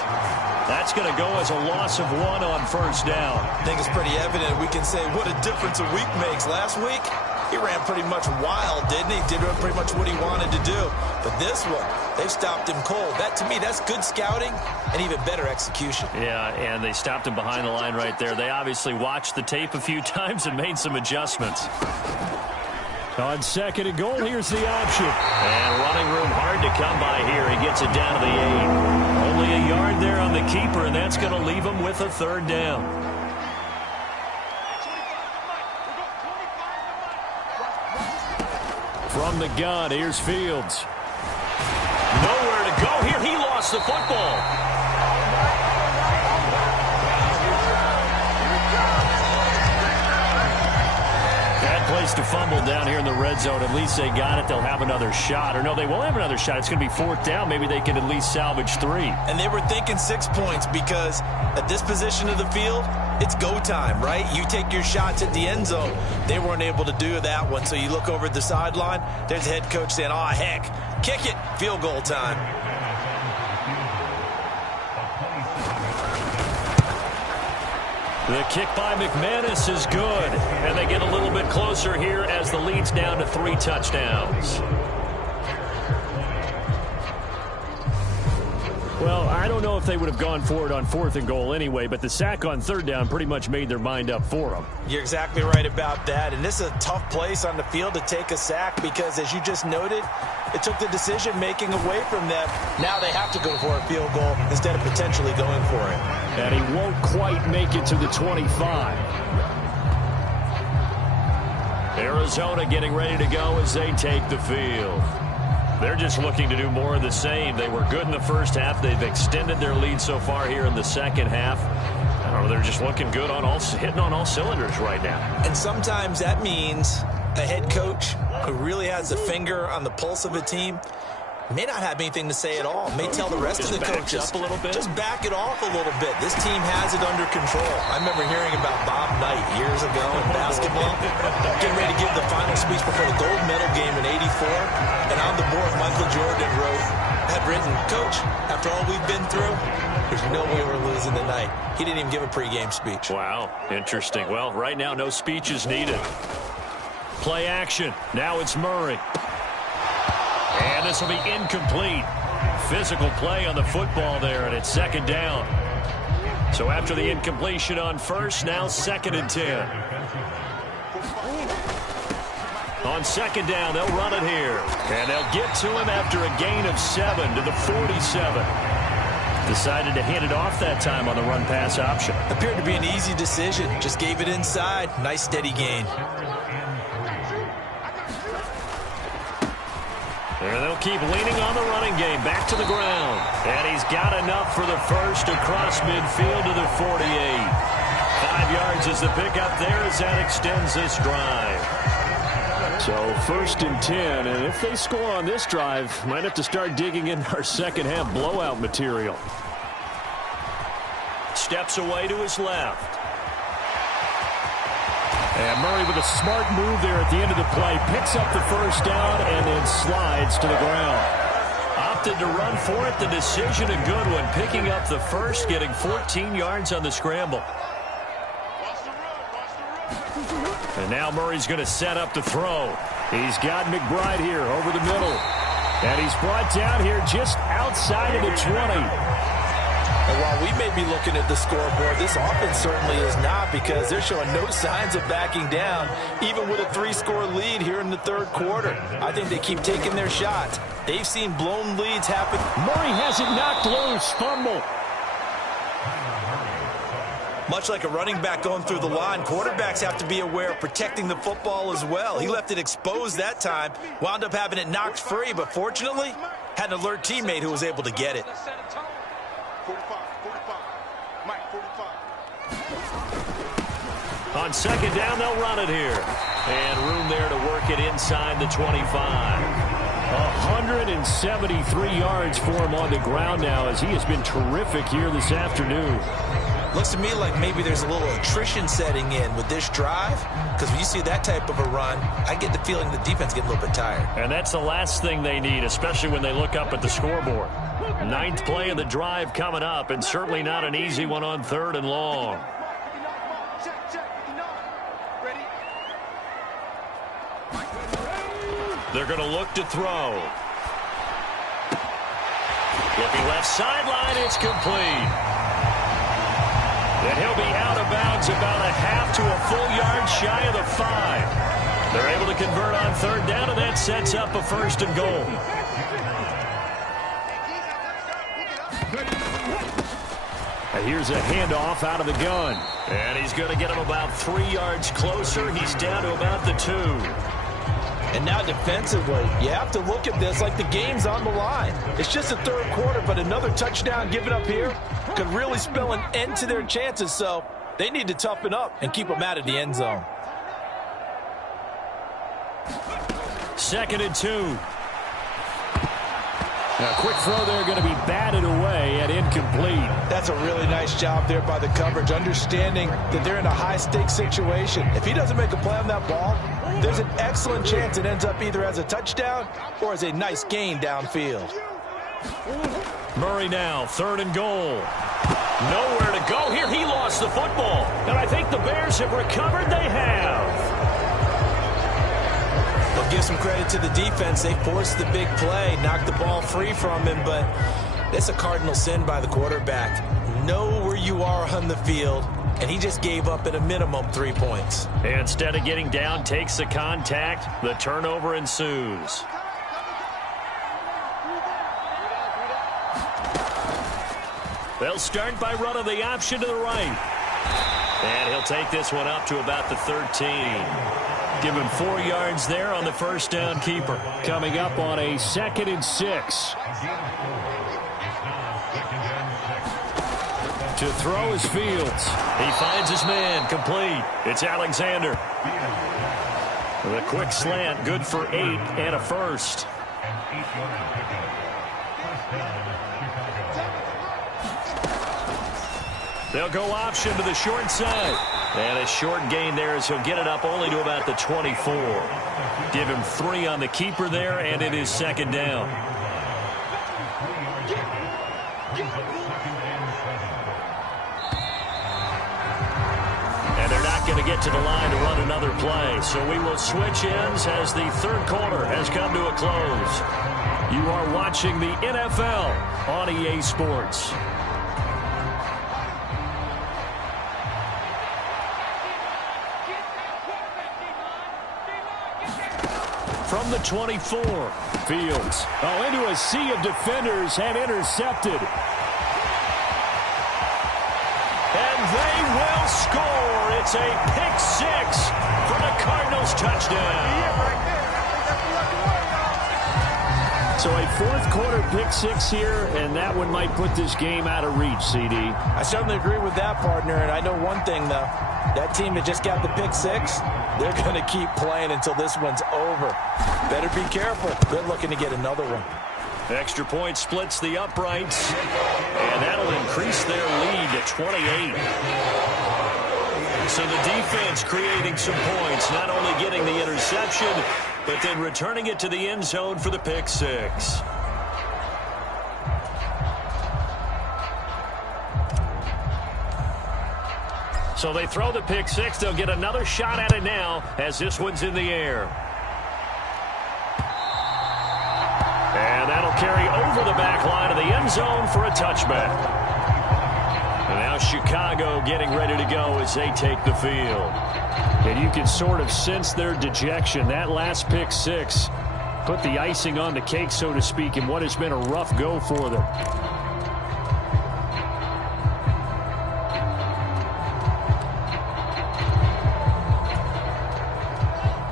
That's going to go as a loss of 1 on first down. I think it's pretty evident. We can say what a difference a week makes. Last week, he ran pretty much wild, didn't he? Did pretty much what he wanted to do. But this one, they've stopped him cold. That, to me, that's good scouting and even better execution. Yeah, and they stopped him behind the line right there. They obviously watched the tape a few times and made some adjustments. On 2nd and goal, here's the option. And running room hard to come by here. He gets it down to the 8. Only a yard there on the keeper, and that's going to leave him with a 3rd down. From the gun, here's Fields. Nowhere to go here. He lost the football. Place to fumble down here in the red zone. At least they got it. They'll have another shot. Or no, they won't have another shot. It's going to be 4th down. Maybe they can at least salvage 3. And they were thinking 6 points because at this position of the field, it's go time, right? You take your shots at the end zone. They weren't able to do that one. So you look over at the sideline. There's the head coach saying, oh, heck, kick it. Field goal time. The kick by McManus is good, and they get a little bit closer here as the lead's down to 3 touchdowns. Well, I don't know if they would have gone for it on 4th and goal anyway, but the sack on 3rd down pretty much made their mind up for them. You're exactly right about that, and this is a tough place on the field to take a sack because, as you just noted, it took the decision-making away from them. Now they have to go for a field goal instead of potentially going for it. And he won't quite make it to the 25. Arizona getting ready to go as they take the field. They're just looking to do more of the same. They were good in the first half. They've extended their lead so far here in the second half. I don't know, they're just looking good on hitting on all cylinders right now. And sometimes that means a head coach who really has a finger on the pulse of a team may not have anything to say at all. May tell the rest of the coaches, up a little bit. Just back it off a little bit. This team has it under control. I remember hearing about Bob Knight years ago in basketball, getting ready to give the final speech before the gold medal game in '84. And on the board, Michael Jordan wrote, had written, Coach, after all we've been through, there's no way we're losing tonight. He didn't even give a pregame speech. Wow, interesting. Well, right now, no speech is needed. Play action. Now it's Murray. And this will be incomplete. Physical play on the football there, and it's second down. So after the incompletion on first, now 2nd and 10. On second down, they'll run it here. And they'll get to him after a gain of 7 to the 47. Decided to hand it off that time on the run-pass option. Appeared to be an easy decision. Just gave it inside. Nice, steady gain. And they'll keep leaning on the running game. Back to the ground. And he's got enough for the first across midfield to the 48. 5 yards is the pickup there as that extends this drive. So 1st and 10, and if they score on this drive, might have to start digging in our second half blowout material. Steps away to his left. And Murray with a smart move there at the end of the play. Picks up the first down and then slides to the ground. Opted to run for it. The decision a good one. Picking up the first, getting 14 yards on the scramble. And now Murray's going to set up to throw. He's got McBride here over the middle. And he's brought down here just outside of the 20. And while we may be looking at the scoreboard, this offense certainly is not, because they're showing no signs of backing down, even with a 3-score lead here in the 3rd quarter. I think they keep taking their shots. They've seen blown leads happen. Murray has it knocked loose. Fumble. Much like a running back going through the line, quarterbacks have to be aware of protecting the football as well. He left it exposed that time, wound up having it knocked free, but fortunately, had an alert teammate who was able to get it. 45. Mike, 45. On second down, they'll run it here. And room there to work it inside the 25. 173 yards for him on the ground now, as he has been terrific here this afternoon. Looks to me like maybe there's a little attrition setting in with this drive, because when you see that type of a run, I get the feeling the defense getting a little bit tired. And that's the last thing they need, especially when they look up at the scoreboard. 9th play of the drive coming up, and certainly not an easy one on 3rd and long. They're going to look to throw. Looking left sideline, it's complete. And he'll be out of bounds about a half to a full yard shy of the 5. They're able to convert on 3rd down, and that sets up a 1st and goal. And here's a handoff out of the gun. And he's going to get him about 3 yards closer. He's down to about the 2. And now defensively, you have to look at this like the game's on the line. It's just the 3rd quarter, but another touchdown given up here could really spell an end to their chances. So they need to toughen up and keep them out of the end zone. 2nd and 2. Now, a quick throw there, going to be batted away and incomplete. That's a really nice job there by the coverage, understanding that they're in a high-stakes situation. If he doesn't make a play on that ball, there's an excellent chance it ends up either as a touchdown or as a nice gain downfield. Murray now, 3rd and goal. Nowhere to go here. He lost the football. And I think the Bears have recovered. They have. They'll give some credit to the defense. They forced the big play, knocked the ball free from him, but that's a cardinal sin by the quarterback. Know where you are on the field, and he just gave up at a minimum 3 points. And instead of getting down, takes the contact. The turnover ensues. They'll start by running the option to the right. And he'll take this one up to about the 13. Give him 4 yards there on the 1st down keeper. Coming up on a 2nd and 6. To throw is Fields. He finds his man, complete. It's Alexander. The quick slant, good for 8 and a 1st. They'll go option to the short side. And a short gain there as he'll get it up only to about the 24. Give him 3 on the keeper there, and it is 2nd down. And they're not going to get to the line to run another play. So we will switch ends as the third quarter has come to a close. You are watching the NFL on EA Sports. From the 24, Fields. Oh, into a sea of defenders and intercepted. And they will score. It's a pick six for the Cardinals touchdown. So a fourth quarter pick six here, and that one might put this game out of reach, CD. I certainly agree with that, partner, and I know one thing, though. That team that just got the pick six, they're going to keep playing until this one's over. Better be careful. They're looking to get another one. Extra point splits the uprights, and that'll increase their lead to 28. So the defense creating some points, not only getting the interception, but then returning it to the end zone for the pick six. So they throw the pick six. They'll get another shot at it now as this one's in the air. And that'll carry over the back line of the end zone for a touchback. And now Chicago getting ready to go as they take the field. And you can sort of sense their dejection. That last pick six put the icing on the cake, so to speak, in what has been a rough go for them.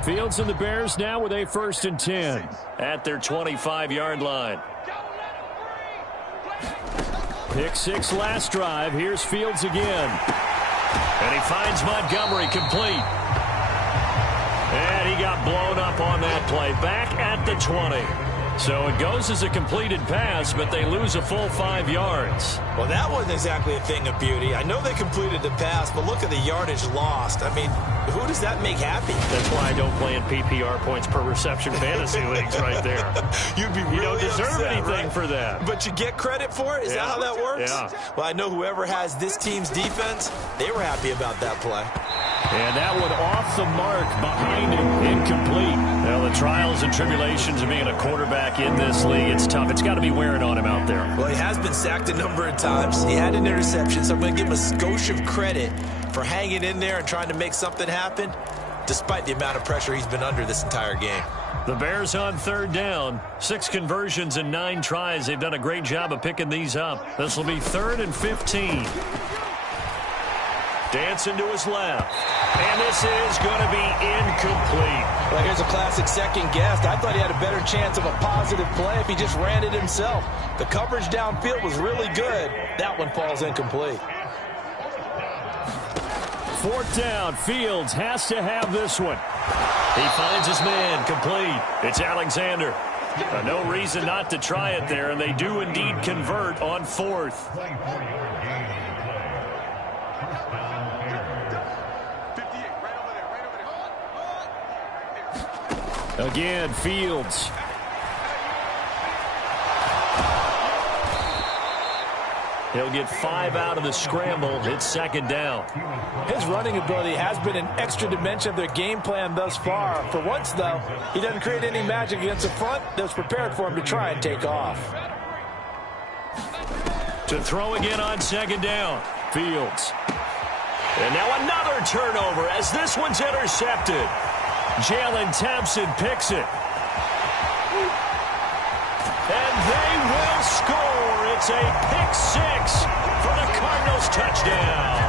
Fields and the Bears now with a 1st and 10. At their 25-yard line. Pick six last drive. Here's Fields again. And he finds Montgomery complete. And he got blown up on that play. Back at the 20. So it goes as a completed pass, but they lose a full 5 yards. Well, that wasn't exactly a thing of beauty. I know they completed the pass, but look at the yardage lost. I mean, who does that make happy? That's why I don't play in PPR points per reception fantasy leagues right there. You'd be really You don't deserve upset, anything right? for that. But you get credit for it? Is that how that works? Yeah. Well, I know whoever has this team's defense, they were happy about that play. And that one off the mark, behind him, incomplete. Well, the trials and tribulations of being a quarterback in this league, it's tough. It's got to be wearing on him out there. Well, he has been sacked a number of times. He had an interception, so I'm going to give him a skosh of credit for hanging in there and trying to make something happen, despite the amount of pressure he's been under this entire game. The Bears on 3rd down. 6 conversions and 9 tries. They've done a great job of picking these up. This will be 3rd and 15. Dancing to his left. And this is going to be incomplete. Well, here's a classic second guess. I thought he had a better chance of a positive play if he just ran it himself. The coverage downfield was really good. That one falls incomplete. 4th down. Fields has to have this one. He finds his man complete. It's Alexander. No reason not to try it there, and they do indeed convert on 4th. Again, Fields. He'll get 5 out of the scramble. It's 2nd down. His running ability has been an extra dimension of their game plan thus far. For once, though, he doesn't create any magic against the front that was prepared for him to try and take off. To throw again on 2nd down. Fields. And now another turnover as this one's intercepted. Jalen Thompson picks it. And they will score. It's a pick six for the Cardinals touchdown.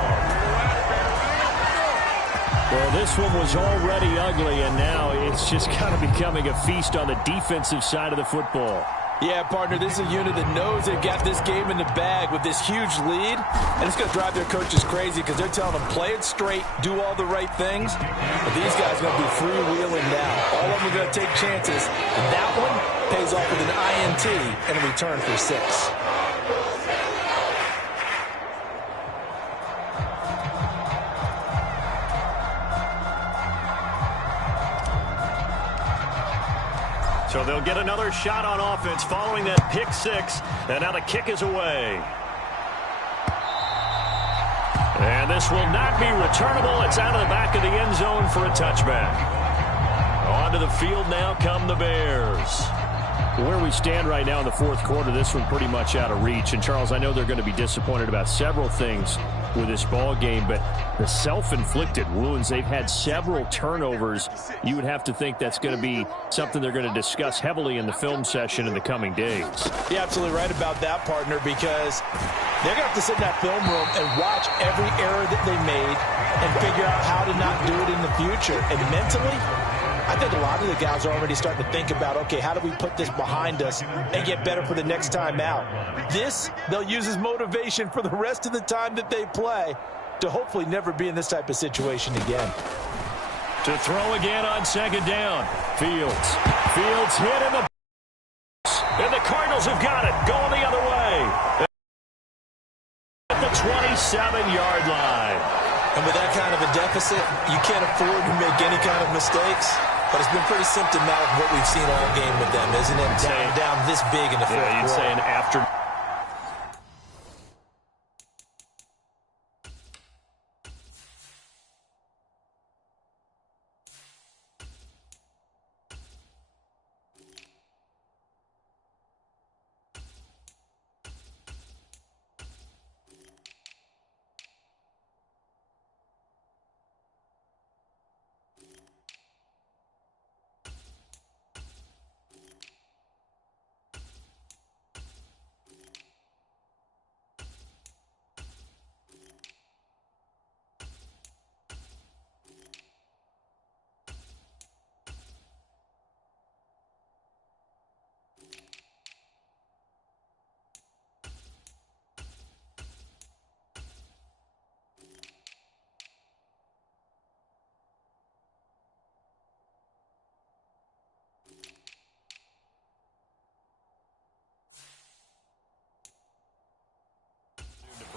Well, this one was already ugly, and now it's just kind of becoming a feast on the defensive side of the football. Yeah, partner, this is a unit that knows they've got this game in the bag with this huge lead, and it's going to drive their coaches crazy because they're telling them play it straight, do all the right things, but these guys are going to be freewheeling now. All of them are going to take chances, and that one pays off with an INT and a return for 6. So they'll get another shot on offense following that pick six. And now the kick is away. And this will not be returnable. It's out of the back of the end zone for a touchback. Onto the field now come the Bears. Where we stand right now in the fourth quarter, this one pretty much out of reach. And, Charles, I know they're going to be disappointed about several things with this ball game, but the self-inflicted wounds, they've had several turnovers. You would have to think that's going to be something they're going to discuss heavily in the film session in the coming days. You're absolutely right about that, partner, because they're going to have to sit in that film room and watch every error that they made and figure out how to not do it in the future. And mentally, I think a lot of the guys are already starting to think about, okay, how do we put this behind us and get better for the next time out? This, they'll use as motivation for the rest of the time that they play to hopefully never be in this type of situation again. To throw again on second down. Fields hit in the... And the Cardinals have got it. Going the other way. At the 27-yard line. And with that kind of a deficit, you can't afford to make any kind of mistakes. But it's been pretty symptomatic of what we've seen all game with them, isn't it? Down this big in the fourth quarter. Yeah, you'd say an after...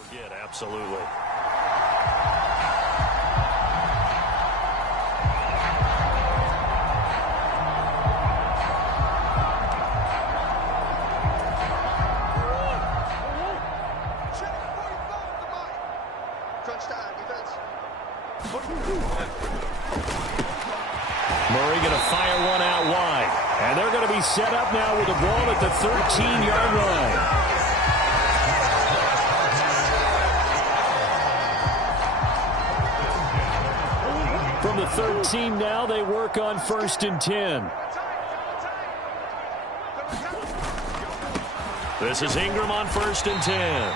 Forget, absolutely. Murray going to fire one out wide. And they're going to be set up now with the ball at the 13-yard line. From the 13 now, they work on 1st and 10. This is Ingram on 1st and 10.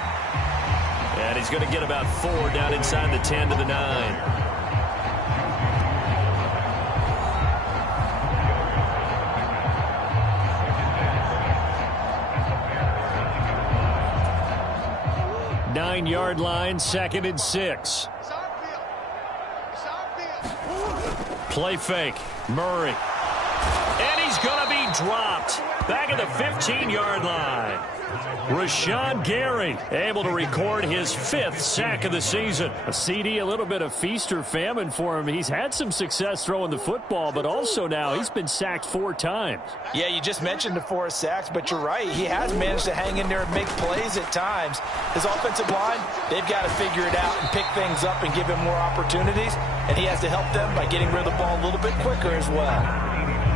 And he's going to get about 4 down inside the 10 to the 9. Nine-yard line, 2nd and 6. Play fake. Murray. And he's going to be dropped. Back at the 15-yard line. Rashawn Gary able to record his 5th sack of the season. A CD, a little bit of feast or famine for him. He's had some success throwing the football, but also now he's been sacked 4 times. Yeah, you just mentioned the 4 sacks, but you're right. He has managed to hang in there and make plays at times. His offensive line, they've got to figure it out and pick things up and give him more opportunities, and he has to help them by getting rid of the ball a little bit quicker as well.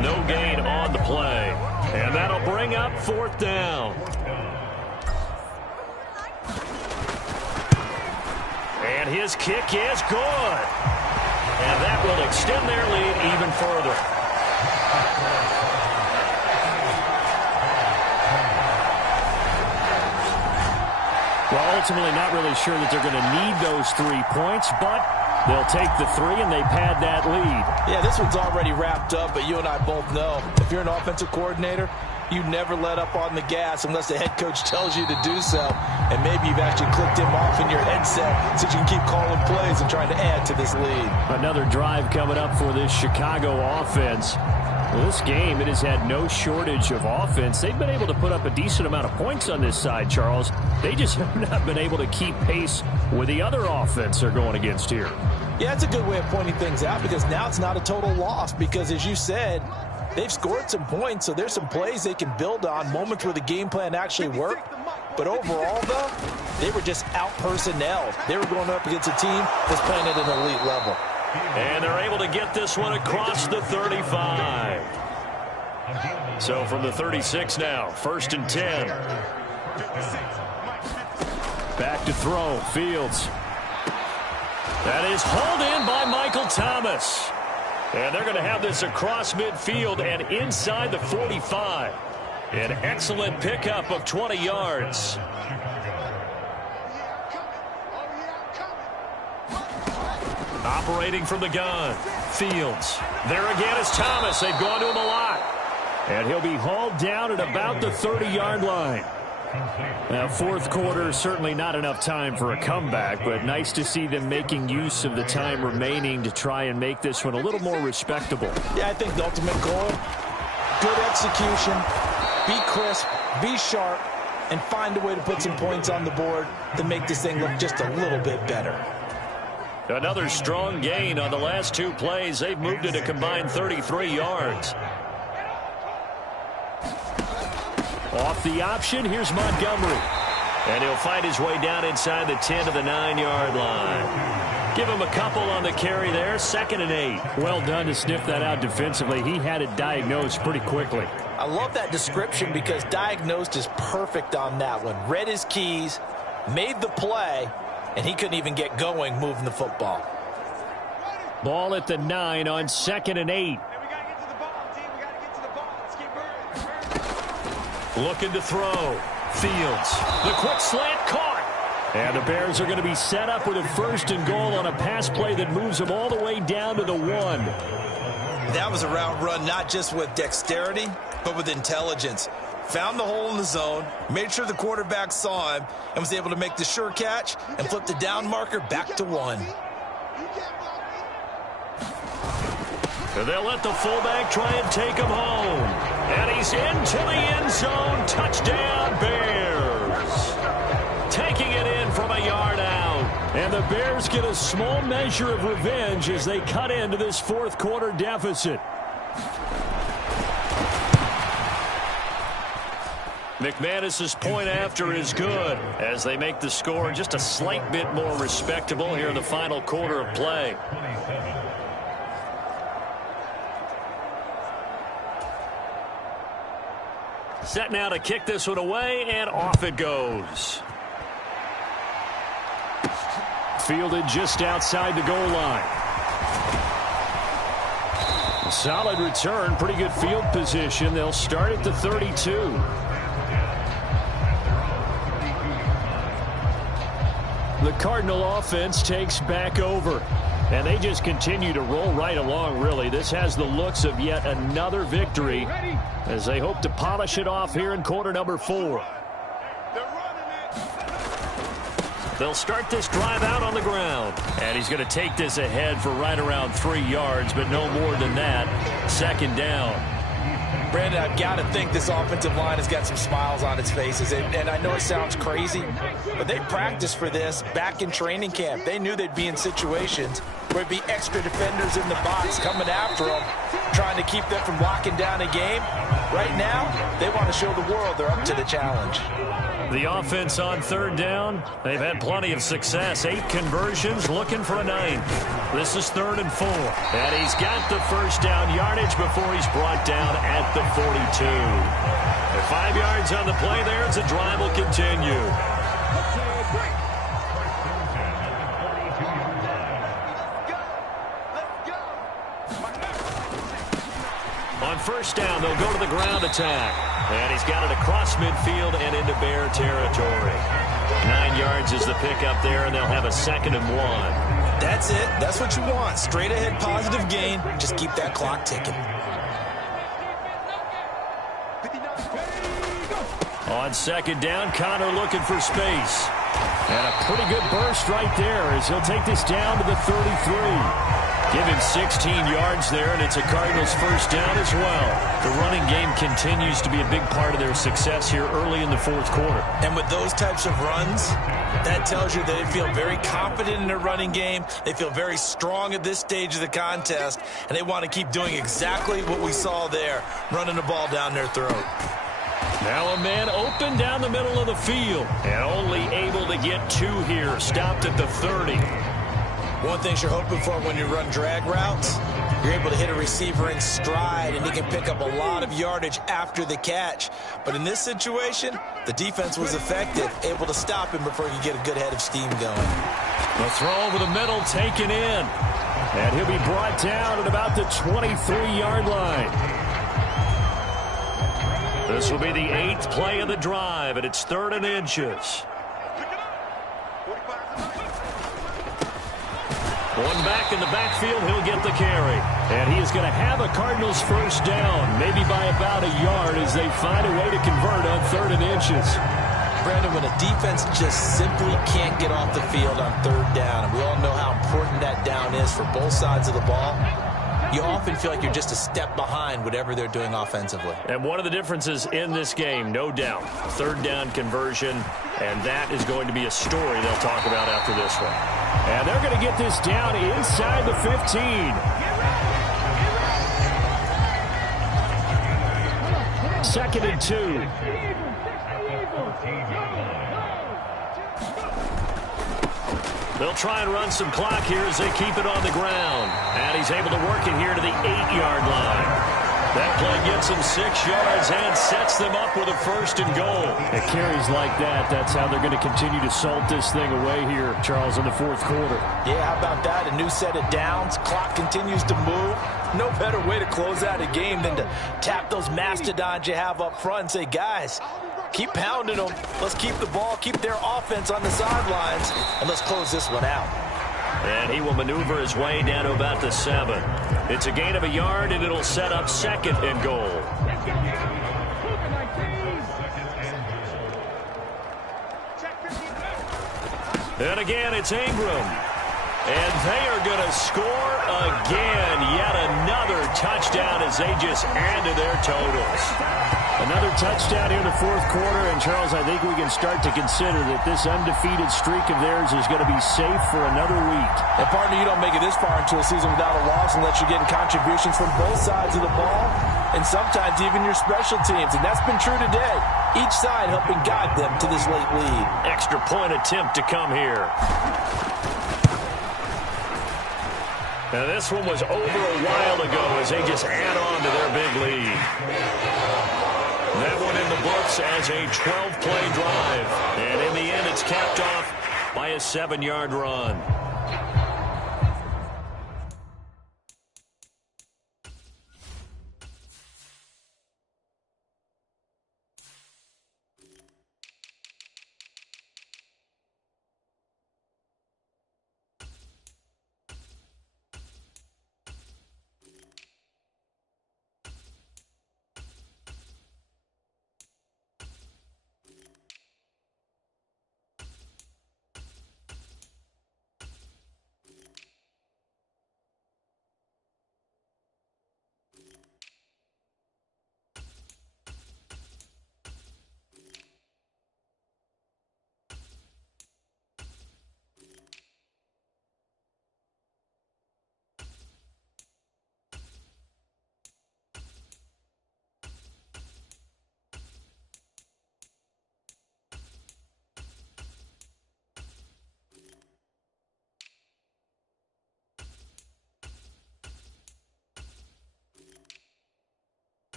No gain on the play, and that'll bring up 4th down. And his kick is good. And that will extend their lead even further. Well, ultimately not really sure that they're going to need those 3 points, but they'll take the 3 and they pad that lead. Yeah, this one's already wrapped up, but you and I both know if you're an offensive coordinator, you never let up on the gas unless the head coach tells you to do so. And maybe you've actually clicked him off in your headset so you can keep calling plays and trying to add to this lead. Another drive coming up for this Chicago offense. Well, this game, it has had no shortage of offense. They've been able to put up a decent amount of points on this side, Charles. They just have not been able to keep pace with the other offense they're going against here. Yeah, that's a good way of pointing things out because now it's not a total loss because, as you said, They've scored some points, so there's some plays they can build on, moments where the game plan actually worked. But overall, though, they were just out-personnelled. They were going up against a team that's playing at an elite level. And they're able to get this one across the 35. So from the 36 now, 1st and 10. Back to throw, Fields. That is hauled in by Michael Thomas. And they're going to have this across midfield and inside the 45. An excellent pickup of 20 yards. Operating from the gun, Fields. There again is Thomas. They've gone to him a lot. And he'll be hauled down at about the 30-yard line. Now, fourth quarter, certainly not enough time for a comeback, but nice to see them making use of the time remaining to try and make this one a little more respectable. Yeah, I think the ultimate goal, good execution, be crisp, be sharp, and find a way to put some points on the board to make this thing look just a little bit better. Another strong gain on the last 2 plays. They've moved it a combined 33 yards. Off the option, here's Montgomery. And he'll find his way down inside the 10 to the 9-yard line. Give him a couple on the carry there, 2nd and 8. Well done to sniff that out defensively. He had it diagnosed pretty quickly. I love that description because diagnosed is perfect on that one. Read his keys, made the play, and he couldn't even get going moving the football. Ball at the 9 on 2nd and 8. Looking to throw. Fields. The quick slant caught. And the Bears are going to be set up with a 1st and goal on a pass play that moves them all the way down to the 1. That was a route run not just with dexterity, but with intelligence. Found the hole in the zone, made sure the quarterback saw him, and was able to make the sure catch and flip the down marker back to 1. They'll let the fullback try and take him home. And he's into the end zone. Touchdown, Bears. Taking it in from a yard out. And the Bears get a small measure of revenge as they cut into this fourth quarter deficit. McManus's point after is good as they make the score just a slight bit more respectable here in the final quarter of play. Set now to kick this one away, and off it goes. Fielded just outside the goal line. Solid return, pretty good field position. They'll start at the 32. The Cardinal offense takes back over. And they just continue to roll right along, really. This has the looks of yet another victory as they hope to polish it off here in quarter number 4. They'll start this drive out on the ground. And he's going to take this ahead for right around 3 yards, but no more than that. 2nd down. Brandon, I've got to think this offensive line has got some smiles on its faces. And I know it sounds crazy, but they practiced for this back in training camp. They knew they'd be in situations where it'd be extra defenders in the box coming after them, trying to keep them from locking down a game. Right now, they want to show the world they're up to the challenge. The offense on 3rd down, they've had plenty of success. 8 conversions, looking for a 9th. This is 3rd and 4. And he's got the 1st down yardage before he's brought down at the 42. And 5 yards on the play there as the drive will continue. On 1st down, they'll go to the ground attack. And he's got it across midfield and into Bear territory. 9 yards is the pickup there, and they'll have a 2nd and 1. That's it. That's what you want. Straight ahead positive gain. Just keep that clock ticking. On 2nd down, Connor looking for space. And a pretty good burst right there as he'll take this down to the 33. Give him 16 yards there, and it's a Cardinals first down as well. The running game continues to be a big part of their success here early in the fourth quarter. And with those types of runs, that tells you that they feel very confident in their running game. They feel very strong at this stage of the contest, and they want to keep doing exactly what we saw there, running the ball down their throat. Now a man open down the middle of the field, and only able to get 2 here, stopped at the 30. One thing you're hoping for when you run drag routes, you're able to hit a receiver in stride, and he can pick up a lot of yardage after the catch. But in this situation, the defense was effective, able to stop him before he could get a good head of steam going. The throw over the middle taken in. And he'll be brought down at about the 23-yard line. This will be the 8th play of the drive, and it's 3rd and inches. One back in the backfield, he'll get the carry. And he is going to have a Cardinals first down, maybe by about a yard as they find a way to convert on 3rd and inches. Brandon, when a defense just simply can't get off the field on 3rd down, and we all know how important that down is for both sides of the ball, you often feel like you're just a step behind whatever they're doing offensively. And one of the differences in this game, no doubt, 3rd down conversion, and that is going to be a story they'll talk about after this one. And they're going to get this down inside the 15. 2nd and 2. They'll try and run some clock here as they keep it on the ground. And he's able to work it here to the 8-yard line. That play gets them 6 yards and sets them up with a 1st and goal. It carries like that. That's how they're going to continue to salt this thing away here, Charles, in the 4th quarter. Yeah, how about that? A new set of downs. Clock continues to move. No better way to close out a game than to tap those mastodons you have up front and say, guys, keep pounding them. Let's keep the ball, keep their offense on the sidelines, and let's close this one out. And he will maneuver his way down to about the 7. It's a gain of a yard, and it'll set up 2nd and goal. And again, it's Ingram. And they are going to score again. Yet another touchdown as they just add to their totals. Another touchdown here in the 4th quarter. And, Charles, I think we can start to consider that this undefeated streak of theirs is going to be safe for another week. And, partner, you don't make it this far into a season without a loss unless you're getting contributions from both sides of the ball and sometimes even your special teams. And that's been true today. Each side helping guide them to this late lead. Extra point attempt to come here. Now, this one was over a while ago as they just add on to their big lead. That one in the books as a 12-play drive. And in the end, it's capped off by a 7-yard run.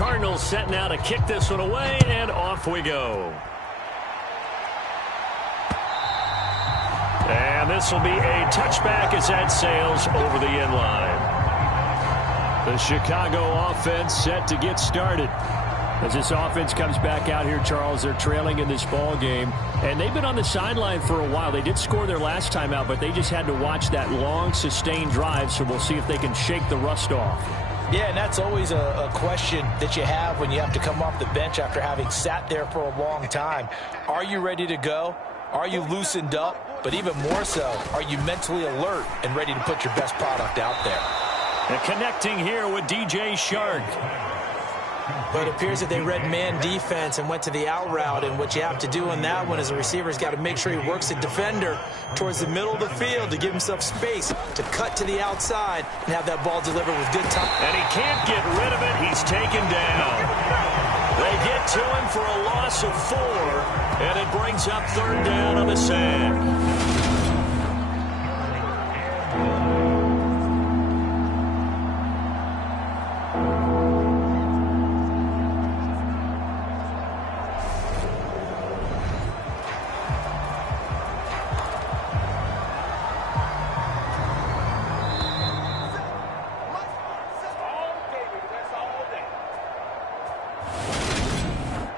Cardinals setting out to kick this one away, and off we go. And this will be a touchback as that sails over the end line. The Chicago offense set to get started. As this offense comes back out here, Charles, they're trailing in this ball game, and they've been on the sideline for a while. They did score their last time out, but they just had to watch that long, sustained drive, so we'll see if they can shake the rust off. Yeah, and that's always a question that you have when you have to come off the bench after having sat there for a long time. Are you ready to go? Are you loosened up? But even more so, are you mentally alert and ready to put your best product out there? And connecting here with DJ Shark. But it appears that they read man defense and went to the out route, and what you have to do in that one is a receiver's got to make sure he works the defender towards the middle of the field to give himself space to cut to the outside and have that ball delivered with good time. And he can't get rid of it. He's taken down. They get to him for a loss of 4, and it brings up 3rd down on the sack.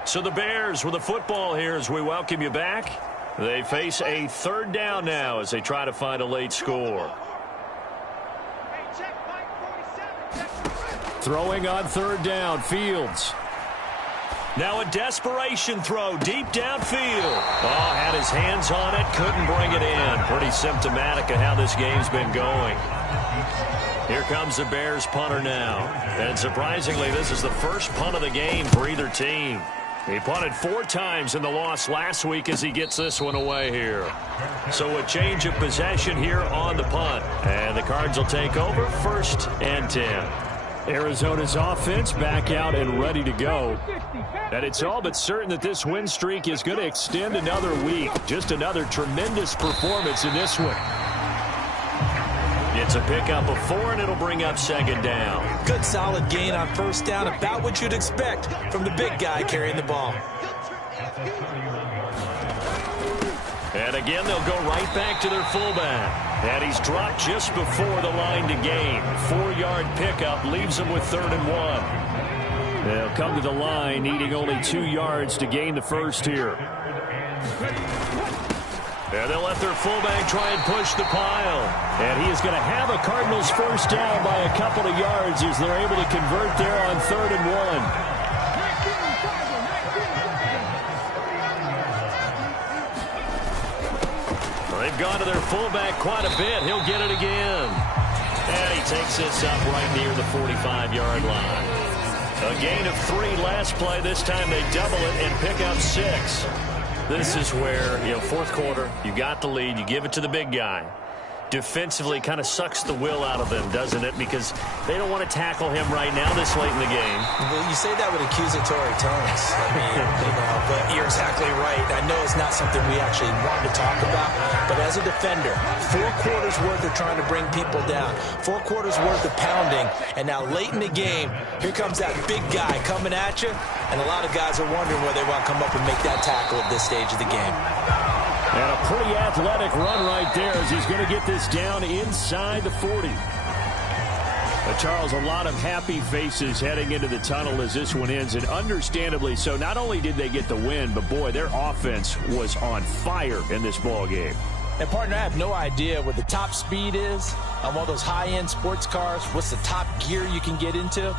So the Bears with the football here as we welcome you back. They face a 3rd down now as they try to find a late score. Throwing on 3rd down, Fields. Now a desperation throw deep downfield. Oh, had his hands on it, couldn't bring it in. Pretty symptomatic of how this game's been going. Here comes the Bears punter now. And surprisingly, this is the first punt of the game for either team. He punted 4 times in the loss last week as he gets this one away here. So a change of possession here on the punt. And the Cards will take over 1st and 10. Arizona's offense back out and ready to go. And it's all but certain that this win streak is going to extend another week. Just another tremendous performance in this one. It's a pickup of 4, and it'll bring up 2nd down. Good solid gain on 1st down, about what you'd expect from the big guy carrying the ball. And again, they'll go right back to their fullback. And he's dropped just before the line to gain. 4-yard pickup leaves them with 3rd and 1. They'll come to the line needing only 2 yards to gain the first here. And they'll let their fullback try and push the pile. And he is going to have a Cardinals first down by a couple of yards as they're able to convert there on 3rd and 1. They've gone to their fullback quite a bit. He'll get it again. And he takes this up right near the 45-yard line. A gain of 3 last play. This time they double it and pick up 6. This is where, 4th quarter, you got the lead, you give it to the big guy. Defensively kind of sucks the will out of them, doesn't it? Because they don't want to tackle him right now this late in the game. Well, you say that with accusatory tones. I mean, but you're exactly right. I know it's not something we actually want to talk about, but as a defender, 4 quarters worth of trying to bring people down, 4 quarters worth of pounding, and now late in the game, here comes that big guy coming at you, and a lot of guys are wondering whether they want to come up and make that tackle at this stage of the game. And a pretty athletic run right there as he's going to get this down inside the 40. But Charles, a lot of happy faces heading into the tunnel as this one ends, and understandably so. Not only did they get the win, but boy, their offense was on fire in this ball game. And partner, I have no idea what the top speed is on one of those high-end sports cars. What's the top gear you can get into?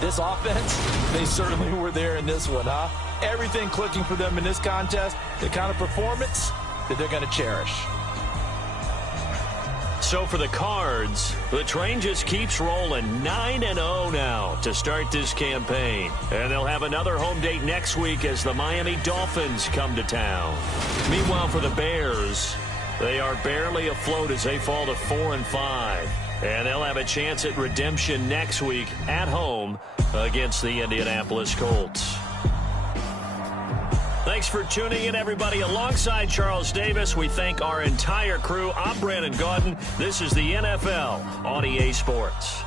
This offense, they certainly were there in this one, huh? Everything clicking for them in this contest, the kind of performance that they're going to cherish. So for the Cards, the train just keeps rolling. 9-0 now to start this campaign. And they'll have another home date next week as the Miami Dolphins come to town. Meanwhile, for the Bears, they are barely afloat as they fall to 4-5. And they'll have a chance at redemption next week at home against the Indianapolis Colts. Thanks for tuning in, everybody. Alongside Charles Davis, we thank our entire crew. I'm Brandon Gaudin. This is the NFL on EA Sports.